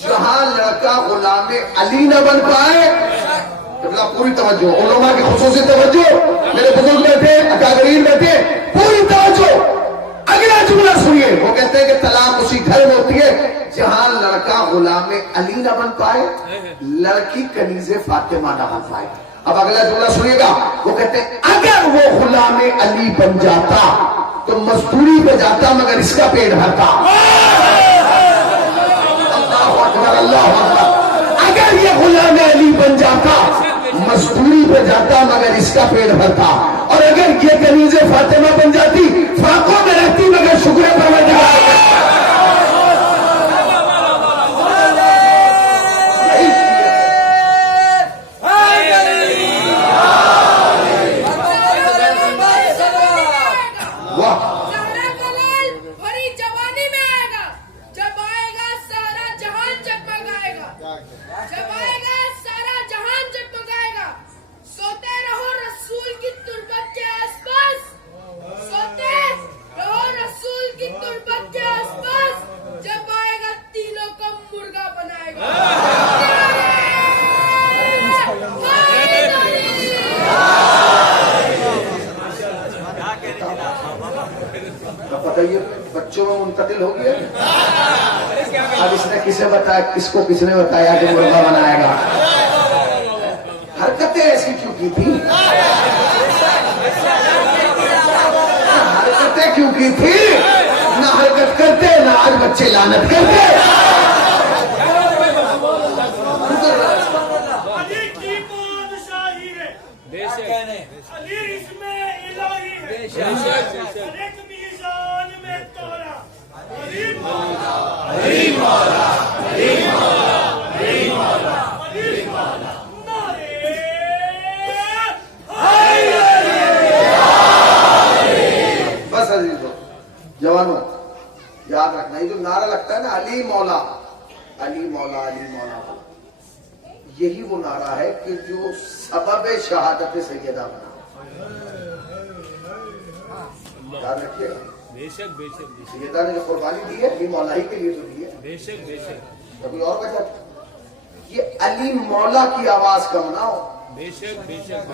جہاں لڑکا غلام علی نہ بن پائے۔ پوری توجہ، علماء کی خصوصی توجہ، میرے بزرگ بیٹھے، اکابرین بیٹھے، پوری توجہ۔ اگلا جملہ سنیے، وہ کہتے ہیں کہ طلاق اسی گھر میں ہوتی ہے جہاں لڑکا غلام علی نہ بن پائے، لڑکی کنیز فاطمہ نہ بن پائے۔ اب اگلا جملہ سنیے گا، وہ کہتے ہیں اگر وہ غلام علی بن جاتا تو مزدوری پہ جاتا مگر اس کا پیٹ بھرتا۔ اللہ اکبر، اللہ اکبر۔ اگر یہ غلام علی بن جاتا مزدوری پہ جاتا مگر اس کا پیٹ بھرتا، اور اگر یہ کنیز فاطمہ بن جاتی فاقوں میں رہتی مگر شکر پروردگار کا۔ بچوں میں منتقل ہو گیا۔ اب اس نے کسے بتایا، کس کو کس نے بتایا کہ مرغا بنائے گا؟ حرکتیں ایسی کیوں کی تھی؟ حرکتیں کیوں کی تھی؟ نہ حرکت کرتے نہ آج بچے لعنت کرتے۔ علی کی بادشاہی ہے، علی اس میں الہی ہے، ہر ایک میزان میں تولا۔ علی مولا، علی مولا، علی مولا، علی مولا، علی مولا۔ بس عزیزو، جوانوں یاد رکھنا، یہ جو نعرہ لگتا ہے نا علی مولا، علی مولا، علی مولا، یہی وہ نعرہ ہے کہ جو سبب شہادت سیدہ بنا. یاد رکھیے گا, سیدہ نے جو قربانی دی ہے یہ مولا ہی کے لیے تو دی ہے, کبھی اور وجہ. یہ علی مولا کی آواز کا مناؤ.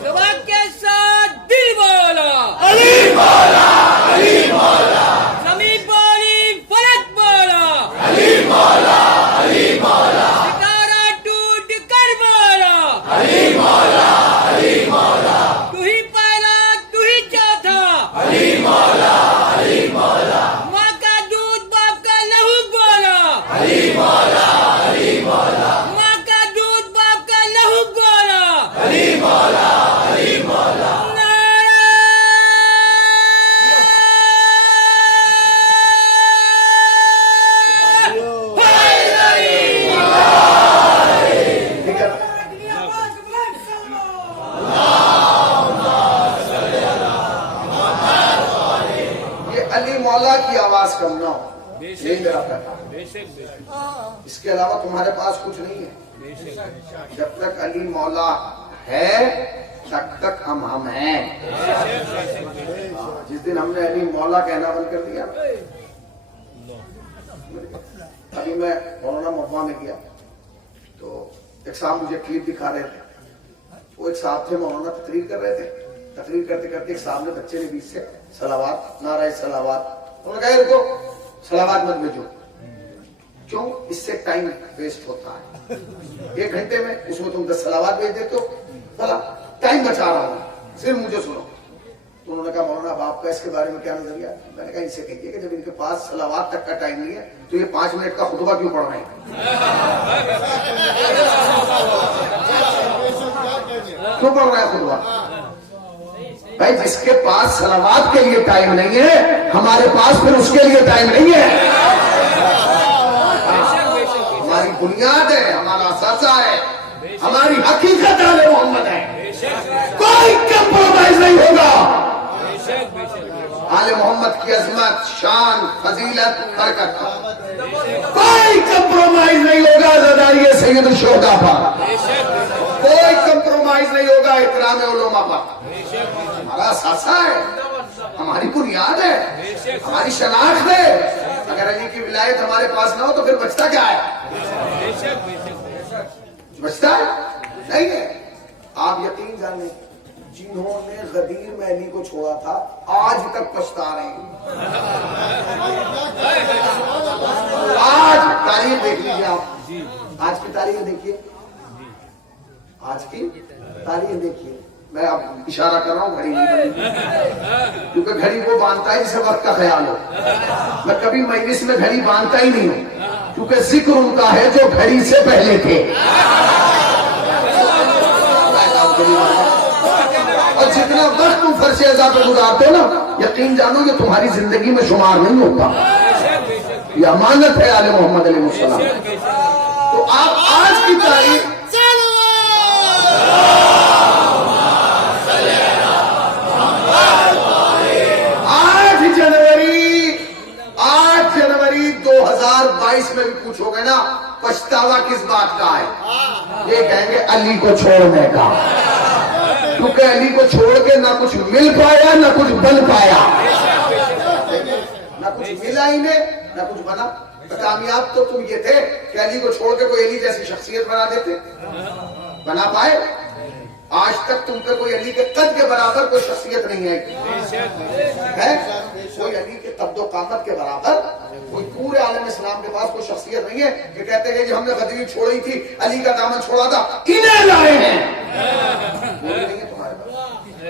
زبان کے ساتھ دل بولا, علی مولا, علی مولا, زمین بولی فلک بولا, علی مولا, علی مولا, ستارہ ٹوٹ کر بولا, علی مولا, علی مولا, تو ہی پہلا تو ہی چوتھا, علی مولا, علی مولا, ماں کا دودھ باپ کا لہو بولا, علی مولا, علی مولا, ماں کا دودھ باپ کا لہو بولا. علی مولا, علی مولا. یہ علی مولا کی آواز کا مناؤ, یہی میرا کہنا ہے. اس کے علاوہ تمہارے پاس کچھ نہیں ہے. جب تک علی مولا ہے تب تک ہم ہیں. جس دن ہم نے علی مولا کہنا بند کر دیا, ابھی میں مولانا مفوا میں گیا تو ایک صاحب مجھے کلپ دکھا رہے تھے. وہ ایک صاحب تھے, مولانا تقریر کر رہے تھے. تقریر کرتے کرتے ایک صاحب نے بچے نے بیچ سے صلوات, نعرہ صلوات, انہوں نے کہا رکو صلوات مت بھیجو. کیوں؟ اس سے ٹائم ویسٹ ہوتا ہے. 1 گھنٹے میں اس میں تم 10 صلوات بھیج دیتے ہو, بھلا ٹائم بچا رہا ہوں, صرف مجھے سنو. تو انہوں نے کہا مولانا اب آپ کا اس کے بارے میں کیا نظریہ ہے؟ میں نے کہا ان سے کہیے کہ جب ان کے پاس صلوات تک کا ٹائم نہیں ہے تو یہ 5 منٹ کا خطبہ کیوں پڑھ رہے ہیں؟ کیوں پڑھ رہے ہیں خطبہ؟ بھائی جس کے پاس صلوات کے لیے ٹائم نہیں ہے, ہمارے پاس پھر اس کے لیے ٹائم نہیں ہے. ہماری بنیاد ہے, ہمارا اساسہ ہے, ہماری حقیقت آل محمد ہے. کوئی کمپرومائز نہیں ہوگا. آل محمد کی عظمت, شان, فضیلت, برکت کا کوئی کمپرومائز نہیں ہوگا. زداری سید الشہداء پر کوئی کمپرومائز نہیں ہوگا. اکرام علماء پر ہمارا اساسہ ہے, ہماری بنیاد ہے, ہماری شناخت ہے. اگر علی کی ولایت ہمارے پاس نہ ہو تو پھر بچتا کیا ہے؟ بچتا ہے نہیں ہے. آپ یقین جانیں جنہوں نے غدیر میں علی کو چھوڑا تھا آج تک پچھتا رہے ہیں. آج تاریخ دیکھ لیجیے آپ, آج کی تاریخ دیکھیے, آج کی تاریخ دیکھیے. میں اب اشارہ کر رہا ہوں, گھڑی نہیں بنی, کیونکہ گھڑی وہ باندھتا ہے جسے وقت کا خیال ہو. میں کبھی مجلس میں گھڑی باندھتا ہی نہیں ہوں, کیونکہ ذکر ان کا ہے جو گھڑی سے پہلے تھے. اور جتنا وقت تم فرش اعضاء پہ گزارتے ہو نا, یقین جانو یہ تمہاری زندگی میں شمار نہیں ہوتا. یہ امانت ہے آل محمد علیہ السلام. تو آپ آج کی تاریخ 8 جنوری 2022 میں بھی پوچھو گے نا پچھتاوا کس بات کا ہے, یہ کہیں گے علی کو چھوڑنے کا. کیونکہ علی کو چھوڑ کے نہ کچھ مل پایا نہ کچھ بن پایا, نہ کچھ ملا ہی نہیں نہ کچھ بنا. کامیاب تو تم یہ تھے کہ علی کو چھوڑ کے کوئی علی جیسی شخصیت بنا دیتے, بنا پائے؟ آج تک تم پہ کوئی علی کے قد کے برابر کوئی شخصیت نہیں ہے, کوئی علی کے قد و قامت کے برابر کوئی پورے عالم اسلام کے پاس کوئی شخصیت نہیں ہے کہ کہتے ہیں کہ ہم نے غدیر چھوڑی تھی, علی کا دامن چھوڑا تھا, انہیں لائے ہیں.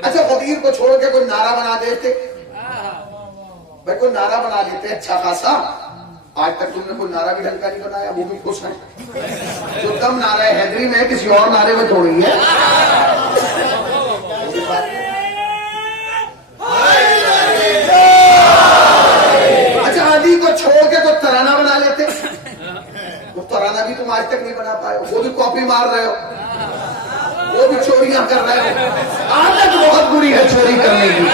اچھا غدیر کو چھوڑ کے کوئی نعرہ بنا دیتے, بھائی کوئی نعرہ بنا لیتے اچھا خاصا. آج تک تم نے کوئی نعرہ بھی ڈھنگ کا نہیں بنایا, وہ بھی خوش ہیں. جو دم نعرہ حیدری میں کسی اور نعرے میں تھوڑی ہے. اچھا علی کو چھوڑ کے کوئی ترانہ بنا لیتے, وہ ترانہ بھی تم آج تک نہیں بنا پائے, وہ بھی کاپی مار رہے ہو, وہ بھی چوریاں کر رہے ہو. عادت بہت بری ہے چوری کرنے کی,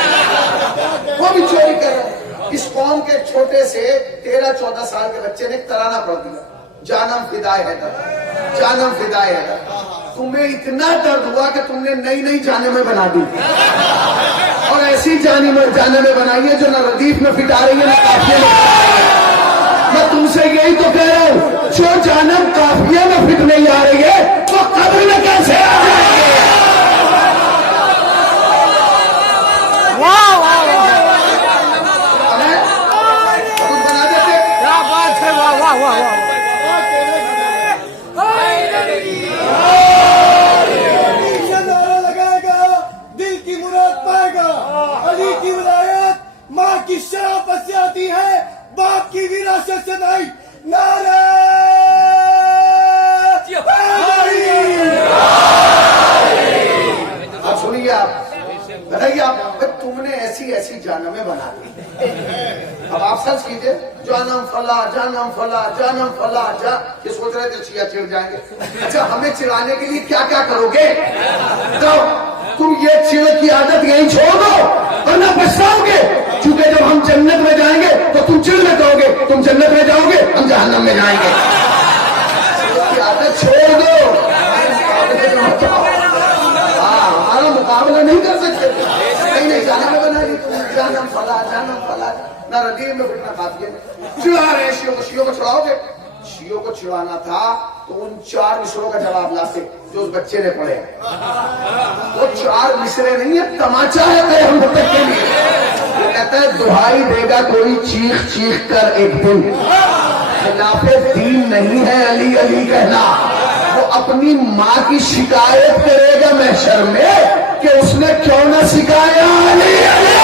وہ بھی چوری کر رہے ہو. اس قوم کے چھوٹے سے 13-14 سال کے بچے نے ایک ترانہ پڑھ دیا, جانم فدائے حیدر. جانم فدائے ہے. تمہیں اتنا درد ہوا کہ تم نے نئی نئی جانمیں بنا دی اور ایسی جانمیں بنائی ہے جو نہ ردیف میں فٹ آ رہی ہے نہ قافیے میں. میں تم سے یہی تو کہہ رہا ہوں جو جانم قافیے میں فٹ نہیں آ رہی ہے وہ قبر میں کیسے آ جائے گی؟ بنا دیتے. کیا بات ہے، واہ واہ واہ واہ. دل کی مراد پائے گا. علی کی ولایت ماں کی شرافت سے آتی ہے، باپ کی وراثت سے نہیں. نعرہ اب سنیے، آپ بتائیے، آپ تم نے ایسی ایسی جانمیں بنا دی. اب آپ سچ کیجئے، جانم فلاں جانم فلاں جانم فلاں یہ سوچ رہے تھے شیعہ چڑ جائیں گے. اچھا ہمیں چڑھانے کے لیے کیا کیا کرو گے؟ تو تم یہ چڑ کی عادت یہیں چھوڑ دو ورنہ پچھتاؤ گے. چونکہ جب ہم جنت میں جائیں گے تو تم چڑ میں کہو گے تم جنت میں جاؤ گے، ہم جہنم میں جائیں گے. چڑ کی عادت چھوڑ دو. ہمارا مقابلہ نہیں کر سکتے. نہیں جانم بنا دی، جانم فلاں جانم فلاں نہ ردیف میں پھٹنا کھاتی ہے. چڑھا رہے ہیں شیعوں کو چڑھاؤ گے. شیعوں کو چڑھانا تھا تو ان 4 مصروں کا جواب لاتے جو اس بچے نے پڑھے. وہ 4 مصرے نہیں ہے، تماچا ہے قیامت تک کے لیے. وہ کہتا ہے دہائی دے گا کوئی چیخ چیخ کر ایک دن، خلاف دین نہیں ہے علی علی کہنا. وہ اپنی ماں کی شکایت کرے گا محشر میں کہ اس نے کیوں نہ سکھایا علی علی.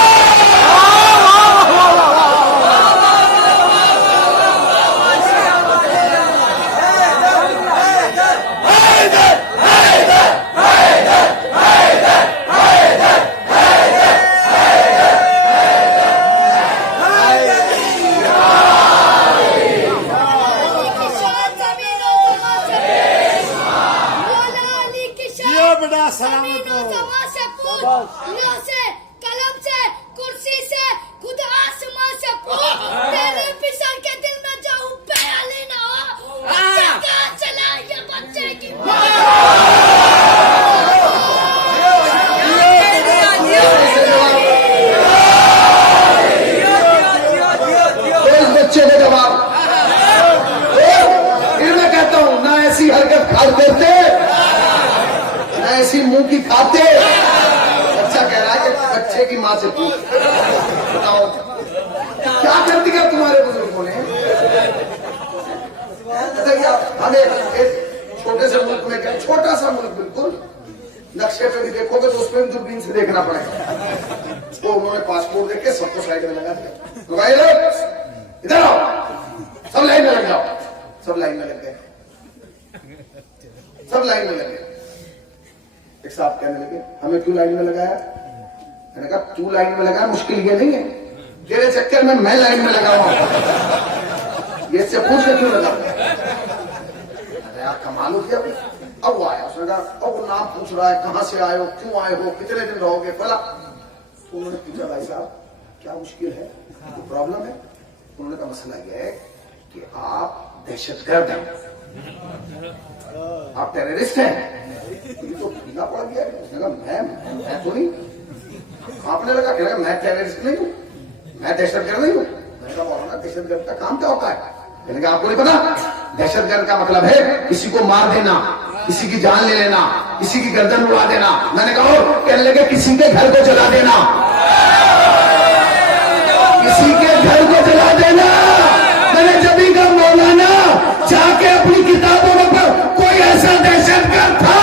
ایسی منہ کی کھاتے. اچھا کہہ رہا ہے کہ بچے کی ماں سے پوچھ بتاؤ کیا کر دیا تمہارے بزرگوں نے. ہمیں ایک چھوٹے سے ملک میں، چھوٹا سا ملک بالکل، نقشے پہ بھی دیکھو گے تو اس میں دوربین سے دیکھنا پڑے گا. تو انہوں نے پاسپورٹ دیکھ کے سب کو سائڈ میں لگا دیا. ادھر آؤ، سب لائن میں لگ جاؤ. سب لائن میں لگ گئے، سب لائن میں لگ گئے. ایک صاحب کہنے لگے ہمیں کیوں لائن میں لگایا؟ میں نے کہا تو لائن میں لگایا، مشکل یہ نہیں ہے، تیرے چکر میں لائن میں لگا ہوں. یہ سے پوچھ کے کیوں لگا؟ کمال ہو گیا. اب وہ آیا، اس نے کہا اب وہ نام پوچھ رہا ہے، کہاں سے آئے ہو، کیوں آئے ہو، کتنے دن رہو گے فلاں. تو انہوں نے پوچھا بھائی صاحب کیا مشکل ہے، کوئی پرابلم ہے؟ انہوں نے کہا مسئلہ یہ ہے کہ آپ دہشت گرد ہیں، آپ ٹیررسٹ ہیں. یہ تو پیلا پڑ گیا. اس نے کہا میں تو نہیں. کانپنے لگا، کہہ رہا میں ٹیررسٹ نہیں ہوں، میں دہشت گرد نہیں ہوں. میں نے کہا مولانا دہشت گرد کا کام کیا ہوتا ہے؟ میں نے کہا آپ کو نہیں پتا، دہشت گرد کا مطلب ہے کسی کو مار دینا، کسی کی جان لے لینا، کسی کی گردن اڑا دینا. میں نے کہا کہنے لگے کسی کے گھر کو جلا دینا، کسی کے گھر کو جلا دینا. میں نے جب ہی کہا مولانا جا کے اپنی کتابوں پر کوئی ایسا دہشت گرد تھا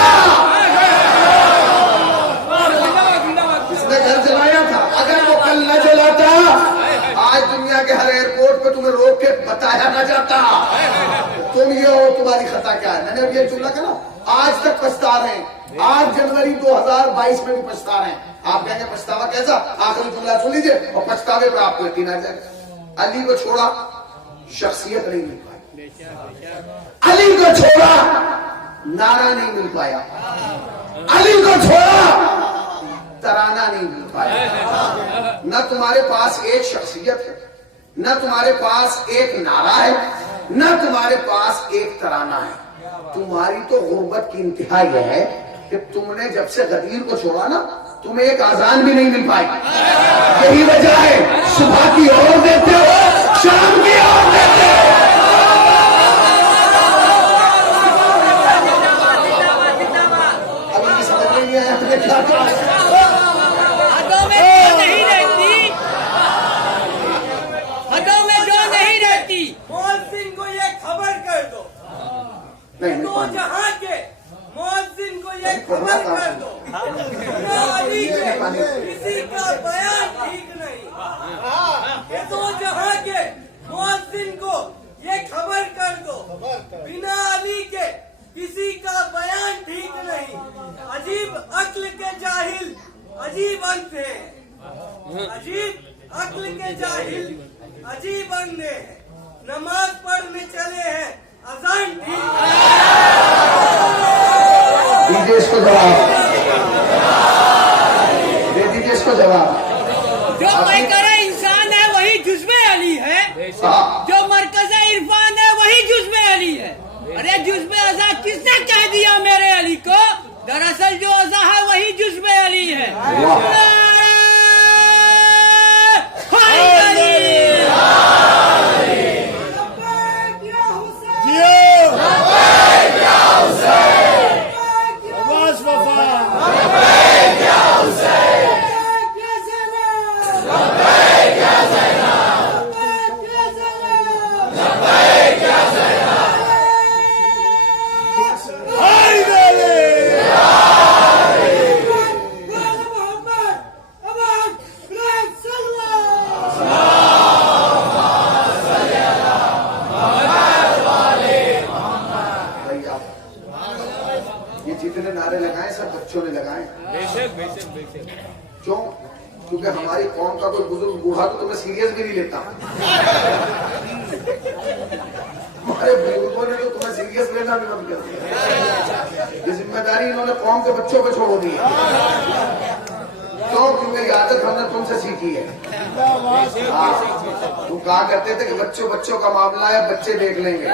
جس نے گھر جلایا تھا؟ اگر وہ کل نہ جلاتا آج دنیا کے ہر ایئرپورٹ پہ تمہیں روک کے بتایا نہ جاتا تم یہ ہو، تمہاری خطا کیا ہے. میں نے اب یہ جملہ کہا آج تک پچھتا رہے ہیں، 8 جنوری 2022 میں بھی پچھتا رہے ہیں. آپ کہیں گے پچھتاوا کیسا؟ آخری جملہ سن لیجیے اور پچھتاوے پہ آپ کو یقین آ جائے. علی کو چھوڑا شخصیت نہیں مل پائی، علی کو چھوڑا نعرہ نہیں مل پایا، علی کو چھوڑا ترانہ نہیں مل پایا. نہ تمہارے پاس ایک شخصیت ہے، نہ تمہارے پاس ایک نعرہ ہے، نہ تمہارے پاس ایک ترانہ ہے. تمہاری تو غربت کی انتہا یہ ہے کہ تم نے جب سے غدیر کو چھوڑا نا تمہیں ایک اذان بھی نہیں مل پائی. یہی وجہ ہے صبح کی اور دیتے ہو شام کی اور دیتے ہو. ابھی سمجھ میں نہیں آیا تمہیں کیا کہا. حدوں میں جو نہیں رہتی، حدوں میں جو نہیں رہتی. مؤذن کو یہ خبر کر دو، نہیں دو پانی جہاں کے مؤذن کو یہ خبر کر دو، یا علی کے کسی کا بیان ٹھیک نہیں. یہ دو جہاں کے مؤذن کو یہ خبر کر دو، بنا علی کے کسی کا بیان ٹھیک نہیں. عجیب عقل کے جاہل عجیب اندھے ہیں، عجیب عقل کے جاہل عجیب اندھے ہیں. نماز پڑھنے چلے ہیں اذان ٹھیک دیجیے اس کو جواب، دے دیجیے اس کو جواب. جو پیکر انسان ہے وہی جزو علی ہے، جو مرکز عرفان ہے وہی جزو علی ہے. ارے جزو ازا کس نے کہہ دیا میرے علی کو؟ دراصل جو ازا ہے وہی جزو علی ہے. یہ جتنے نعرے لگائے سب بچوں نے لگائے. کیوں؟ کیونکہ ہماری قوم کا کوئی بزرگ بوڑھا تو تمہیں سیریس بھی نہیں لیتا. ہمارے بزرگوں نے تو تمہیں سیریس لینا بھی بند کر دیا. یہ ذمہ داری انہوں نے قوم کے بچوں کو چھوڑ دی. کیوں؟ کیونکہ یہ عادت ہم نے تم سے سیکھی ہے. تم کہا کرتے تھے کہ بچوں کا معاملہ ہے بچے دیکھ لیں گے.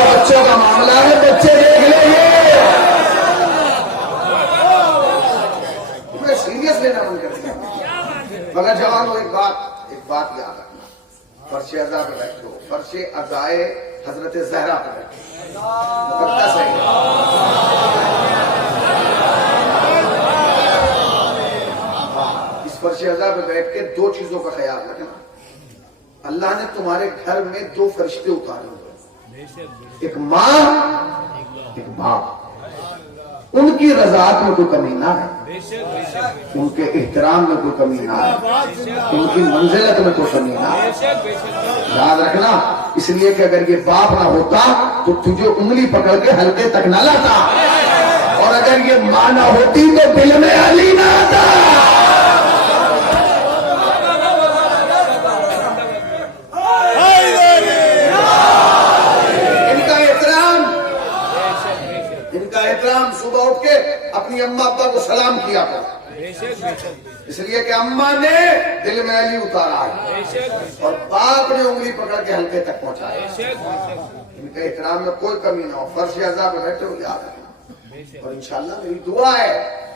بچوں کا معاملہ ہے بچے دیکھ لیں گے. تمہیں سیریس لینا بند کر دیا. مگر جوانوں ایک بات یاد رکھنا، فرش ازا پہ بیٹھو، فرش ازائے حضرت زہرا پہ بیٹھو. مقدس ہے. اس فرش ازا پہ بیٹھ کے دو چیزوں کا خیال رکھنا. اللہ نے تمہارے گھر میں دو فرشتے اتارے ہوئے، ایک ماں ایک باپ. ان کی رضاعت میں کوئی کمی نہ ہے، ان کے احترام میں کوئی کمی نہ ہے، ان کی منزلت میں کوئی کمی نہ ہے. یاد رکھنا، اس لیے کہ اگر یہ باپ نہ ہوتا تو تجھے انگلی پکڑ کے حلقے تک نہ لاتا، اور اگر یہ ماں نہ ہوتی تو دل میں علی نہ آتا. صبح اٹھ کے اپنی اماں ابا کو سلام کیا کرو، اس لیے کہ اماں نے دل میں علی اتارا ہے اور باپ نے انگلی پکڑ کے حلقے تک پہنچایا. ان کے احترام میں کوئی کمی نہ ہو. فرش ازا پہ بیٹھے ہو یاد رکھنا. اور انشاءاللہ میری دعا ہے،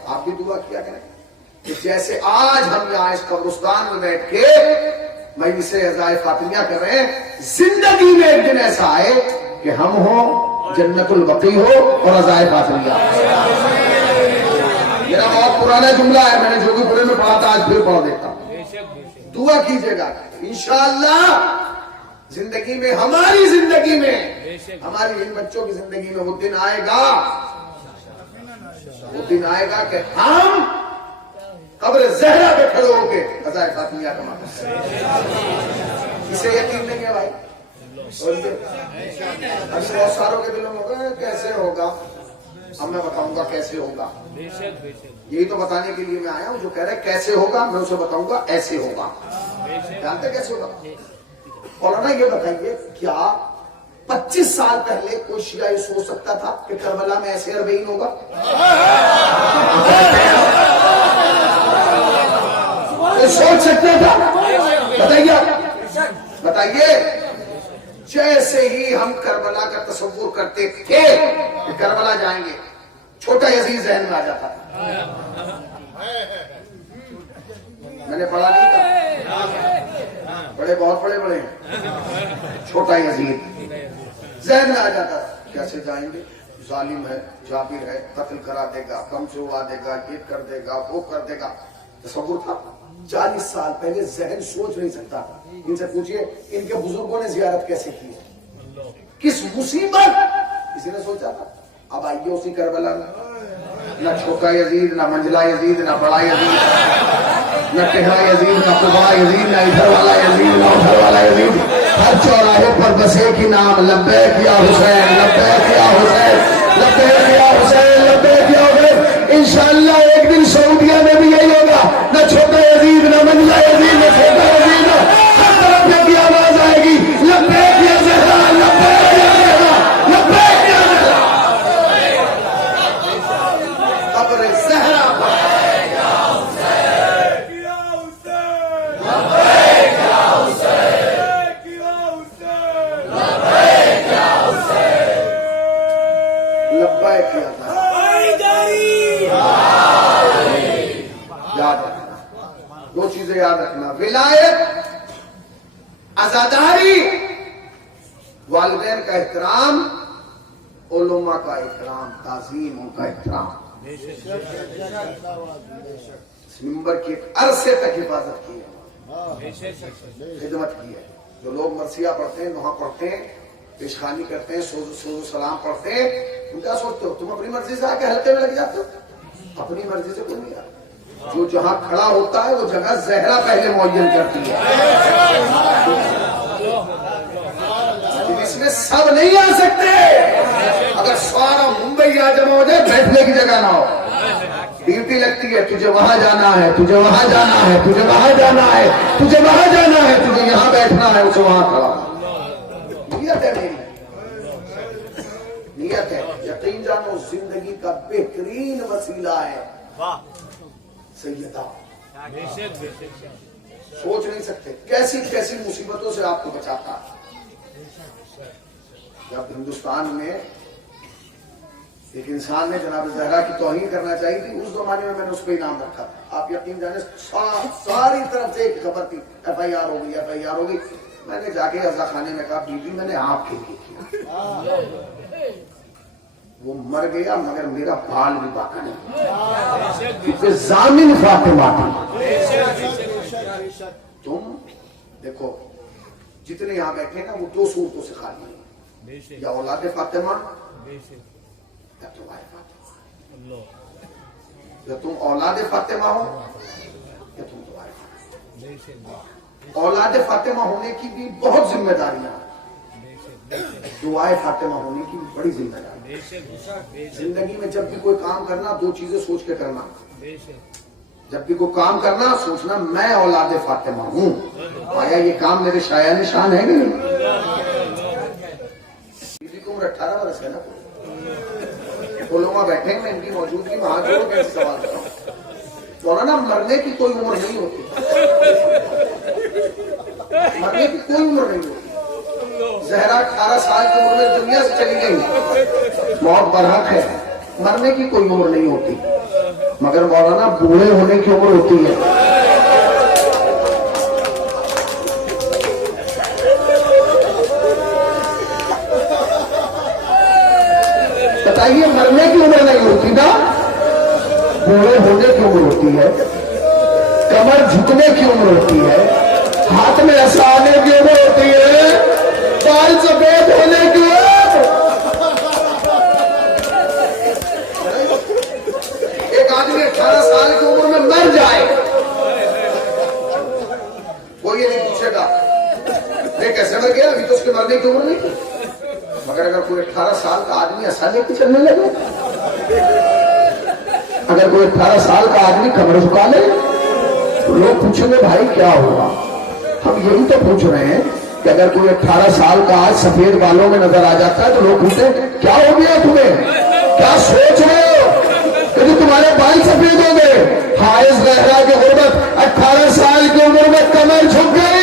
آپ بھی دعا کیا کریں کہ جیسے آج ہم یہاں اس قبرستان میں بیٹھ کے مجلس عزائے فاطمیہ کر رہے ہیں، زندگی میں ایک دن ایسا آئے کہ ہم ہوں جنت البقیع ہو اور عزائے فاطمیہ. میرا بہت پرانا جملہ ہے، میں نے جو بھی پورے میں پڑھا تھا آج پھر پڑھ دیتا ہوں. دعا کیجیے گا انشاءاللہ زندگی میں، ہماری زندگی میں، ہماری ان بچوں کی زندگی میں وہ دن آئے گا کہ ہم قبر زہرا پہ کھڑے ہو کے عزائے فاطمیہ کا مقام. اسے یقین نہیں ہے بھائی. بہت ساروں کے دلوں میں ہوگا کیسے ہوگا. اب میں بتاؤں گا کیسے ہوگا. یہی تو بتانے کے لیے میں آیا ہوں. جو کہہ رہے کیسے ہوگا میں اسے بتاؤں گا ایسے ہوگا. جانتے کیسے ہوگا؟ مولانا یہ بتائیے کیا 25 سال پہلے کوئی شیعہ یہ سوچ سکتا تھا کہ کربلا میں ایسے اربعین ہوگا؟ سوچ سکتا تھا؟ بتائیے جیسے ہی ہم کربلا کا تصور کرتے تھے کہ کربلا جائیں گے، چھوٹا یزید ذہن میں آ جاتا تھا. میں نے پڑھا نہیں تھا، بڑے بہت بڑے ہیں. چھوٹا یزید ذہن میں آ جاتا تھا. کیسے جائیں گے؟ ظالم ہے، جابر ہے، قتل کرا دے گا، کم سے اڑا دے گا، یہ کر دے گا، وہ کر دے گا. تصور تھا. 40 سال پہلے ذہن سوچ نہیں سکتا تھا. ان سے پوچھئے ان کے بزرگوں نے زیارت کیسے کی ہے، کس مصیبت کسی نے سوچا تھا. اب آئیے اسی کربلا میں، نہ چھوٹا یزید، نہ منجلا یزید، نہ بڑا یزید، نہ ٹہرا یزید، نہ قبا یزید، نہ ادھر والا یزید، نہ ادھر والا یزید. ہر چوراہے پر بس ایک ہی نام، لبیک یا حسین، لبیک یا حسین، لبیک یا حسین، لبیک یا حسین. انشاءاللہ ایک دن سعودیہ میں بھی یہی ہوگا، نہ چھوٹا یزید، نہ منجلا یزید، نہ چھوٹا یزید، ہر طرف میں بھی آواز آئے گی، لبیک یا زہرا، لبیک یا زہرا، لبیک یا زہرا. قبر زہرا پر لبیک کیا تھا. یاد رکھنا، دو چیزیں یاد رکھنا: ولایت، عزاداری، والدین کا احترام، علماء کا احترام، تعظیم، ان کا احترام. اس منبر کی ایک عرصے تک حفاظت کی ہے، خدمت کی ہے. جو لوگ مرثیہ پڑھتے ہیں، دعا پڑھتے ہیں، پیشخانی کرتے ہیں، سوز و سلام پڑھتے ہیں، تم کیا سوچتے ہو؟ تم اپنی مرضی سے آ کے حلقے میں لگ جاتے ہو؟ اپنی مرضی سے کوئی نہیں آتا. جو جہاں کھڑا ہوتا ہے وہ جگہ زہرا پہلے معین کرتی ہے. اس میں سب نہیں آ سکتے. اگر سارا ممبئی آ جمع ہو جائے، بیٹھنے کی جگہ نہ ہو. ڈیوٹی لگتی ہے، تجھے وہاں جانا ہے، تجھے وہاں جانا ہے، تجھے وہاں جانا ہے، تجھے وہاں جانا ہے، تجھے یہاں بیٹھنا ہے، اسے وہاں کھڑا. نیت ہے میری، نیت ہے. یقین جانو زندگی کا بہترین وسیلہ ہے سیدہ. سوچ نہیں سکتے کیسی کیسی مصیبتوں سے آپ کو بچاتا. جب ہندوستان میں ایک انسان نے جناب زہرا کی توہین کرنا چاہیے تھی، اس زمانے میں نے اس پہ انعام رکھا. آپ یقین جانے ساری طرف سے ایک خبر تھی، ایف آئی آر ہوگی، ایف آئی آر ہوگی. میں نے جا کے عزا خانے میں کہا بی بی میں نے آپ کے لیے کیا. وہ مر گیا مگر میرا بال بھی باقی نہیں، کیونکہ ضامن فاطمہ تھی. تم دیکھو جتنے یہاں بیٹھے نا وہ دو صورتوں سے خالی ہیں، یا اولاد فاطمہ یا تمہارے فاطمہ. یا تم اولاد فاطمہ ہو یا تم تمہارے فاطمہ. اولاد فاطمہ ہونے کی بھی بہت ذمہ داریاں ہیں، دعائے فاطمہ ہونے کی بھی بڑی ذمہ داری. زندگی میں جب بھی کوئی کام کرنا، دو چیزیں سوچ کے کرنا. جب بھی کوئی کام کرنا سوچنا میں اولاد فاطمہ ہوں. آیا یہ کام میرے شایع نشان ہے کہ نہیں؟ بیوی کی عمر 18 برس ہے نا. علماء بیٹھے ہیں، میں ان کی موجودگی وہاں جوڑ کے سوال کرتا ہوں. مولانا مرنے کی کوئی عمر نہیں ہوتی، مرنے کی کوئی عمر نہیں ہوتی. زہرا 18 سال کی عمر میں دنیا سے چلی گئی، موت برحق ہے. مرنے کی کوئی عمر نہیں ہوتی، مگر مولانا بوڑھے ہونے کی عمر ہوتی ہے. بتائیے، مرنے کی عمر نہیں ہوتی نا، بوڑھے ہونے کی عمر ہوتی ہے، کمر جھکنے کی عمر ہوتی ہے، ہاتھ میں ایسا آنے کی عمر ہوتی ہے، بال سفید ہونے کی عمر. ایک آدمی 18 سال کی عمر میں مر جائے، وہ یہ نہیں پوچھے گا یہ کیسے مر گیا، ابھی تو اس کے مرنے کی عمر نہیں تھی. مگر اگر کوئی 18 سال کا آدمی ایسا لے کے چلنے لگے، اگر کوئی 18 سال کا آدمی کمر جھکا لے، تو لوگ پوچھیں گے بھائی کیا ہوا. ہم یہی تو پوچھ رہے ہیں کہ اگر کوئی 18 سال کا آج سفید بالوں میں نظر آ جاتا ہے تو لوگ پوچھتے ہیں کیا ہو گیا تمہیں، کیا سوچ رہے ہو کہ تمہارے بال سفید ہو گئے. حائز زہرا کی غربت 18 سال کی عمر میں کمر جھک گئی.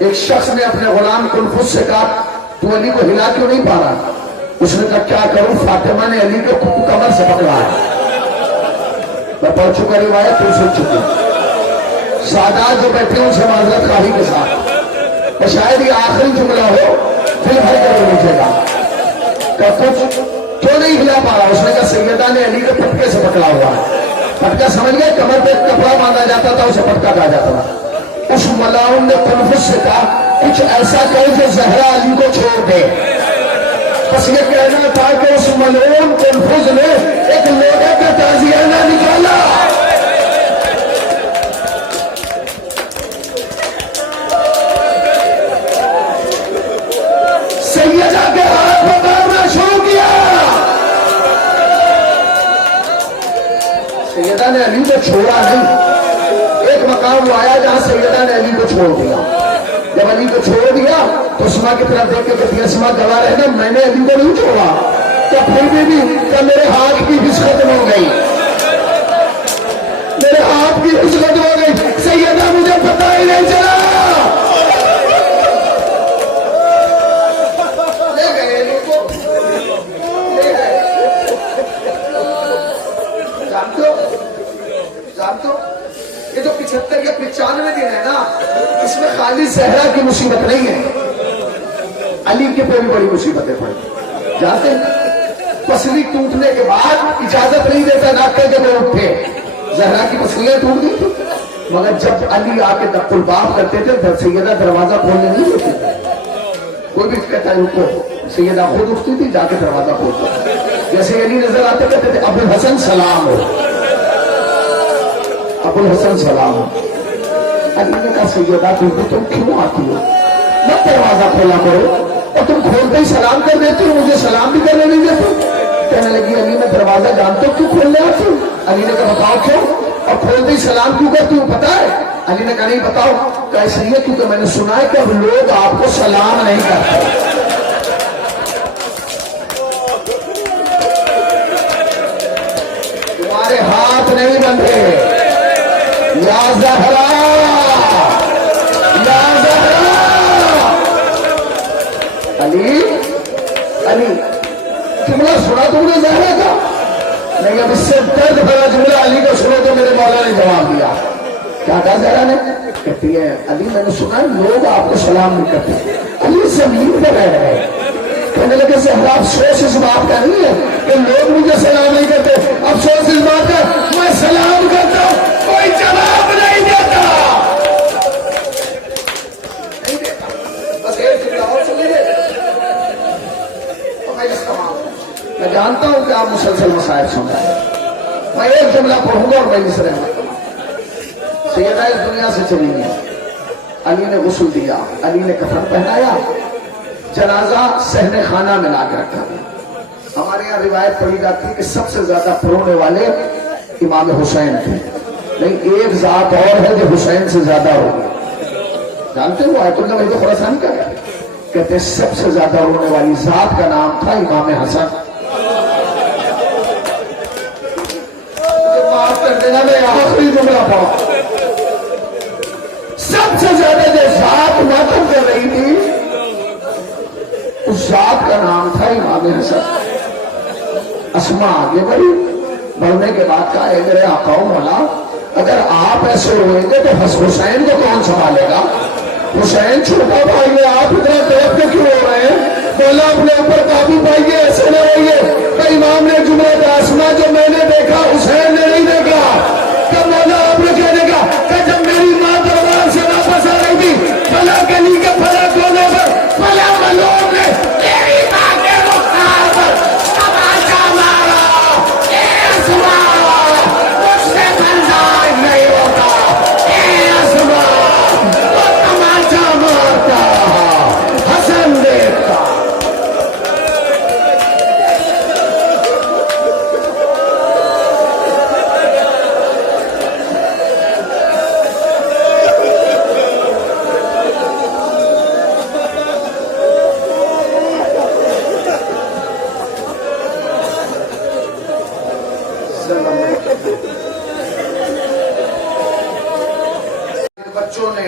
ایک شخص نے اپنے غلام کنفس سے کہا تو علی کو ہلا کیوں نہیں پا رہا؟ اس نے کہا کیا کروں، فاطمہ نے علی کو کمر سے پکڑا ہے۔ میں پڑھ چکا روایت، تو سن چکی۔ سادات جو بیٹھے ہیں اسے معذرت خواہی کے ساتھ، اور شاید یہ آخری جملہ ہو، پھر بھر کر نیچے گا کہ کچھ کیوں نہیں ہلا پا رہا؟ اس نے کہا سیدہ نے علی کو پٹکے سے پکڑا ہوا ہے۔ پٹکا سمجھ گئے، کمر پہ کپڑا باندھا جاتا تھا، اسے پٹکا کہا جاتا تھا۔ اس ملعون نے تنفس سے کہا کچھ ایسا کرو جو زہرا علی کو چھوڑ دے۔ بس یہ کہنا تھا کہ اس ملعون تنفس نے ایک لوہے کا تعزیہ نہ نکالا۔ سیدہ کے ہاتھ پکڑنا شروع کیا۔ سیدہ نے علی کو چھوڑا نہیں، ایک مقام وہ آیا جہاں سیدہ نے علی کو چھوڑ دیا۔ جب علی کو چھوڑ دیا تو اسما کی طرف دیکھ کے کہتی ہے اسما گواہ رہنا میں نے علی کو نہیں چھوڑا، تو پھر بھی میرے ہاتھ کی حس ختم ہو گئی، میرے ہاتھ کی حس ختم ہو گئی۔ سیدہ مجھے پتہ ہی نہیں چلا۔ لے گئے علی کو، لے گئے۔ جانتے ہو یہ جو 75 یا 95 دن ہے نا، اس میں خالی زہرا کی مصیبت نہیں ہے، علی کے پہ بھی بڑی مصیبتیں پڑی۔ جانتے ہیں پسلی ٹوٹنے کے بعد اجازت نہیں دیتا ڈاکٹر کہ وہ اٹھے، زہرا کی پسلیاں ٹوٹ گئی تھی، مگر جب علی آ کے دق الباب کرتے تھے سیدہ دروازہ کھولنے نہیں دیتی، کوئی بھی کہتا ہے رکو، سیدہ خود اٹھتی تھی جا کے دروازہ کھولتا۔ جیسے علی نظر آتے کہتے تھے ابو الحسن سلام ہو، ابو الحسن سلام ہو۔ علی نے کہا سیدہ تم کیوں آتی ہو؟ مت دروازہ کھولا کرو، اور تم کھولتے ہی سلام کر دیتے ہو، مجھے سلام بھی کرنے نہیں دیتے۔ کہنے لگی علی میں دروازہ جانتا ہوں کیوں کھولنے آتی ہوں؟ علی نے کہا بتاؤ کیوں، اور کھولتے ہی سلام کیوں کرتی ہوں پتا ہے؟ علی نے کہا نہیں بتاؤ۔ کہا اس لیے کیونکہ میں نے سنا ہے کہ اب لوگ آپ کو سلام نہیں کرتے۔ تمہارے ہاتھ نہیں بندھے، یا زہرا یا زہرا۔ علی علی جملہ سنا تم نے زہرا کا؟ نہیں، اب اس سے درد بھرا جملہ علی کو سنو تو میرے مولا نے جواب دیا۔ کیا کہا زہرا نے؟ کہتی ہے علی میں نے سنا ہے لوگ آپ کو سلام نہیں کرتے۔ علی زمین پہ رہ رہے، کہنے لگے زہرا افسوس اس بات کا نہیں ہے کہ لوگ مجھے سلام نہیں کرتے، افسوس اس بات کا میں سلام کرتا ہوں کوئی جواب نہیں دیتا۔ بس ایک جملہ اور سن لیجیے، میں جانتا ہوں کہ آپ مسلسل مسائل سن رہے ہیں، میں ایک جملہ پڑھوں گا اور میں اس رحمت سیدہ اس دنیا سے چلی گئی۔ علی نے غسل دیا، علی نے کفن پہنایا، جنازہ صحن خانہ میں لا کے رکھا گیا۔ ہمارے یہاں روایت پڑھی جاتی ہے کہ سب سے زیادہ پرونے والے امام حسین تھے، نہیں ایک ذات اور ہے جو حسین سے زیادہ ہوگی، جانتے ہو آیت اللہ وحید خراسانی کا کہتے سب سے زیادہ رونے والی ذات کا نام تھا امام حسن۔ معاف کر دینا میں آخری جملہ پڑھا، سب سے زیادہ جو ذات ماتم کر رہی تھی اس ذات کا نام تھا امام حسن۔ اسما آگے بڑھی، بڑھنے کے بعد کہا اے میرے آقا و مولا اگر آپ ایسے روئیں گے تو حسین کو کون سنبھالے گا؟ حسین چھوٹا بھائی ہے، آپ اتنا طرف کے کیوں ہو رہے ہیں؟ مولا اپنے اوپر قابو پائیے، ایسے نہ رہیے۔ تو امام نے جملہ دیا اسما جو میں نے دیکھا حسین نے نہیں دیکھا۔ کہ مولا آپ نے کیا دیکھا؟ کہ جب میری ماں دربار سے واپس آ رہی تھی فلاں گلی کے فلاں کونے پر فلاں ملعون نے میری ماں کے مختار پر تماچا مارا، اے اسما مجھ سے برداشت نہیں ہوتا، اے اسما وہ تماچا مارتا حسن دیکھتا۔ بچوں نے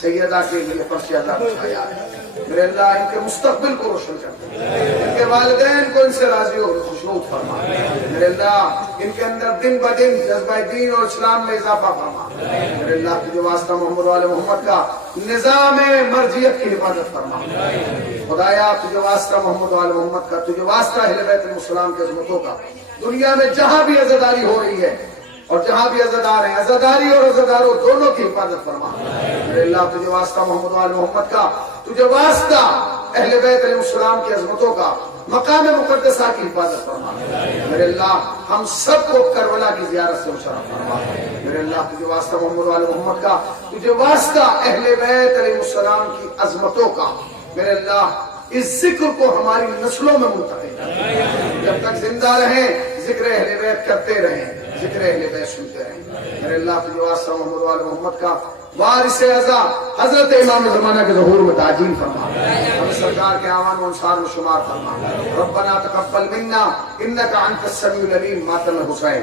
سیدہ کے لیے فرش عذاب اٹھایا ہے۔ میرے اللہ ان کے مستقبل کو روشن کر دے، ان کے والدین کو ان سے راضی اور خوشنود فرما۔ میرے اللہ ان کے اندر دن بدن جذبہ دین اور اسلام میں اضافہ فرما۔ میرے اللہ تجھے واسطہ محمد وال محمد کا نظام مرجیت کی حفاظت فرما۔ خدایا تجھے واسطہ محمد وال محمد کا، تجھے واسطہ اہل بیت السلام کے عظمتوں کا، دنیا میں جہاں بھی عزاداری ہو رہی ہے اور جہاں بھی عزادار ہیں، عزاداری اور عزاداروں دونوں کی حفاظت فرما۔ میرے اللہ تجھے واسطہ محمد وال محمد کا، تجھے واسطہ اہل بیت علیہ السلام کی عظمتوں کا، مقام مقدسہ کی حفاظت فرما۔ میرے اللہ ہم سب کو کربلا کی زیارت سے مشرف فرما۔ میرے اللہ تجھے واسطہ محمد وال محمد کا، تجھے واسطہ اہل بیت علیہ السلام کی عظمتوں کا، میرے اللہ اس ذکر کو ہماری نسلوں میں منتقل کر، جب تک زندہ رہیں ذکر اہل بیت کرتے رہیں، ذکر اہل بیت سنتے رہیں۔ میرے اللہ تجھے واسطہ محمد وال محمد کا وارث اعظا حضرت امام زمانہ کے ظہور میں تعجیل فرما، ہم سرکار کے اعوان و انصار میں شمار فرما۔ ربنا تقبل منا انک انت السمیع العلیم ماتم حسین۔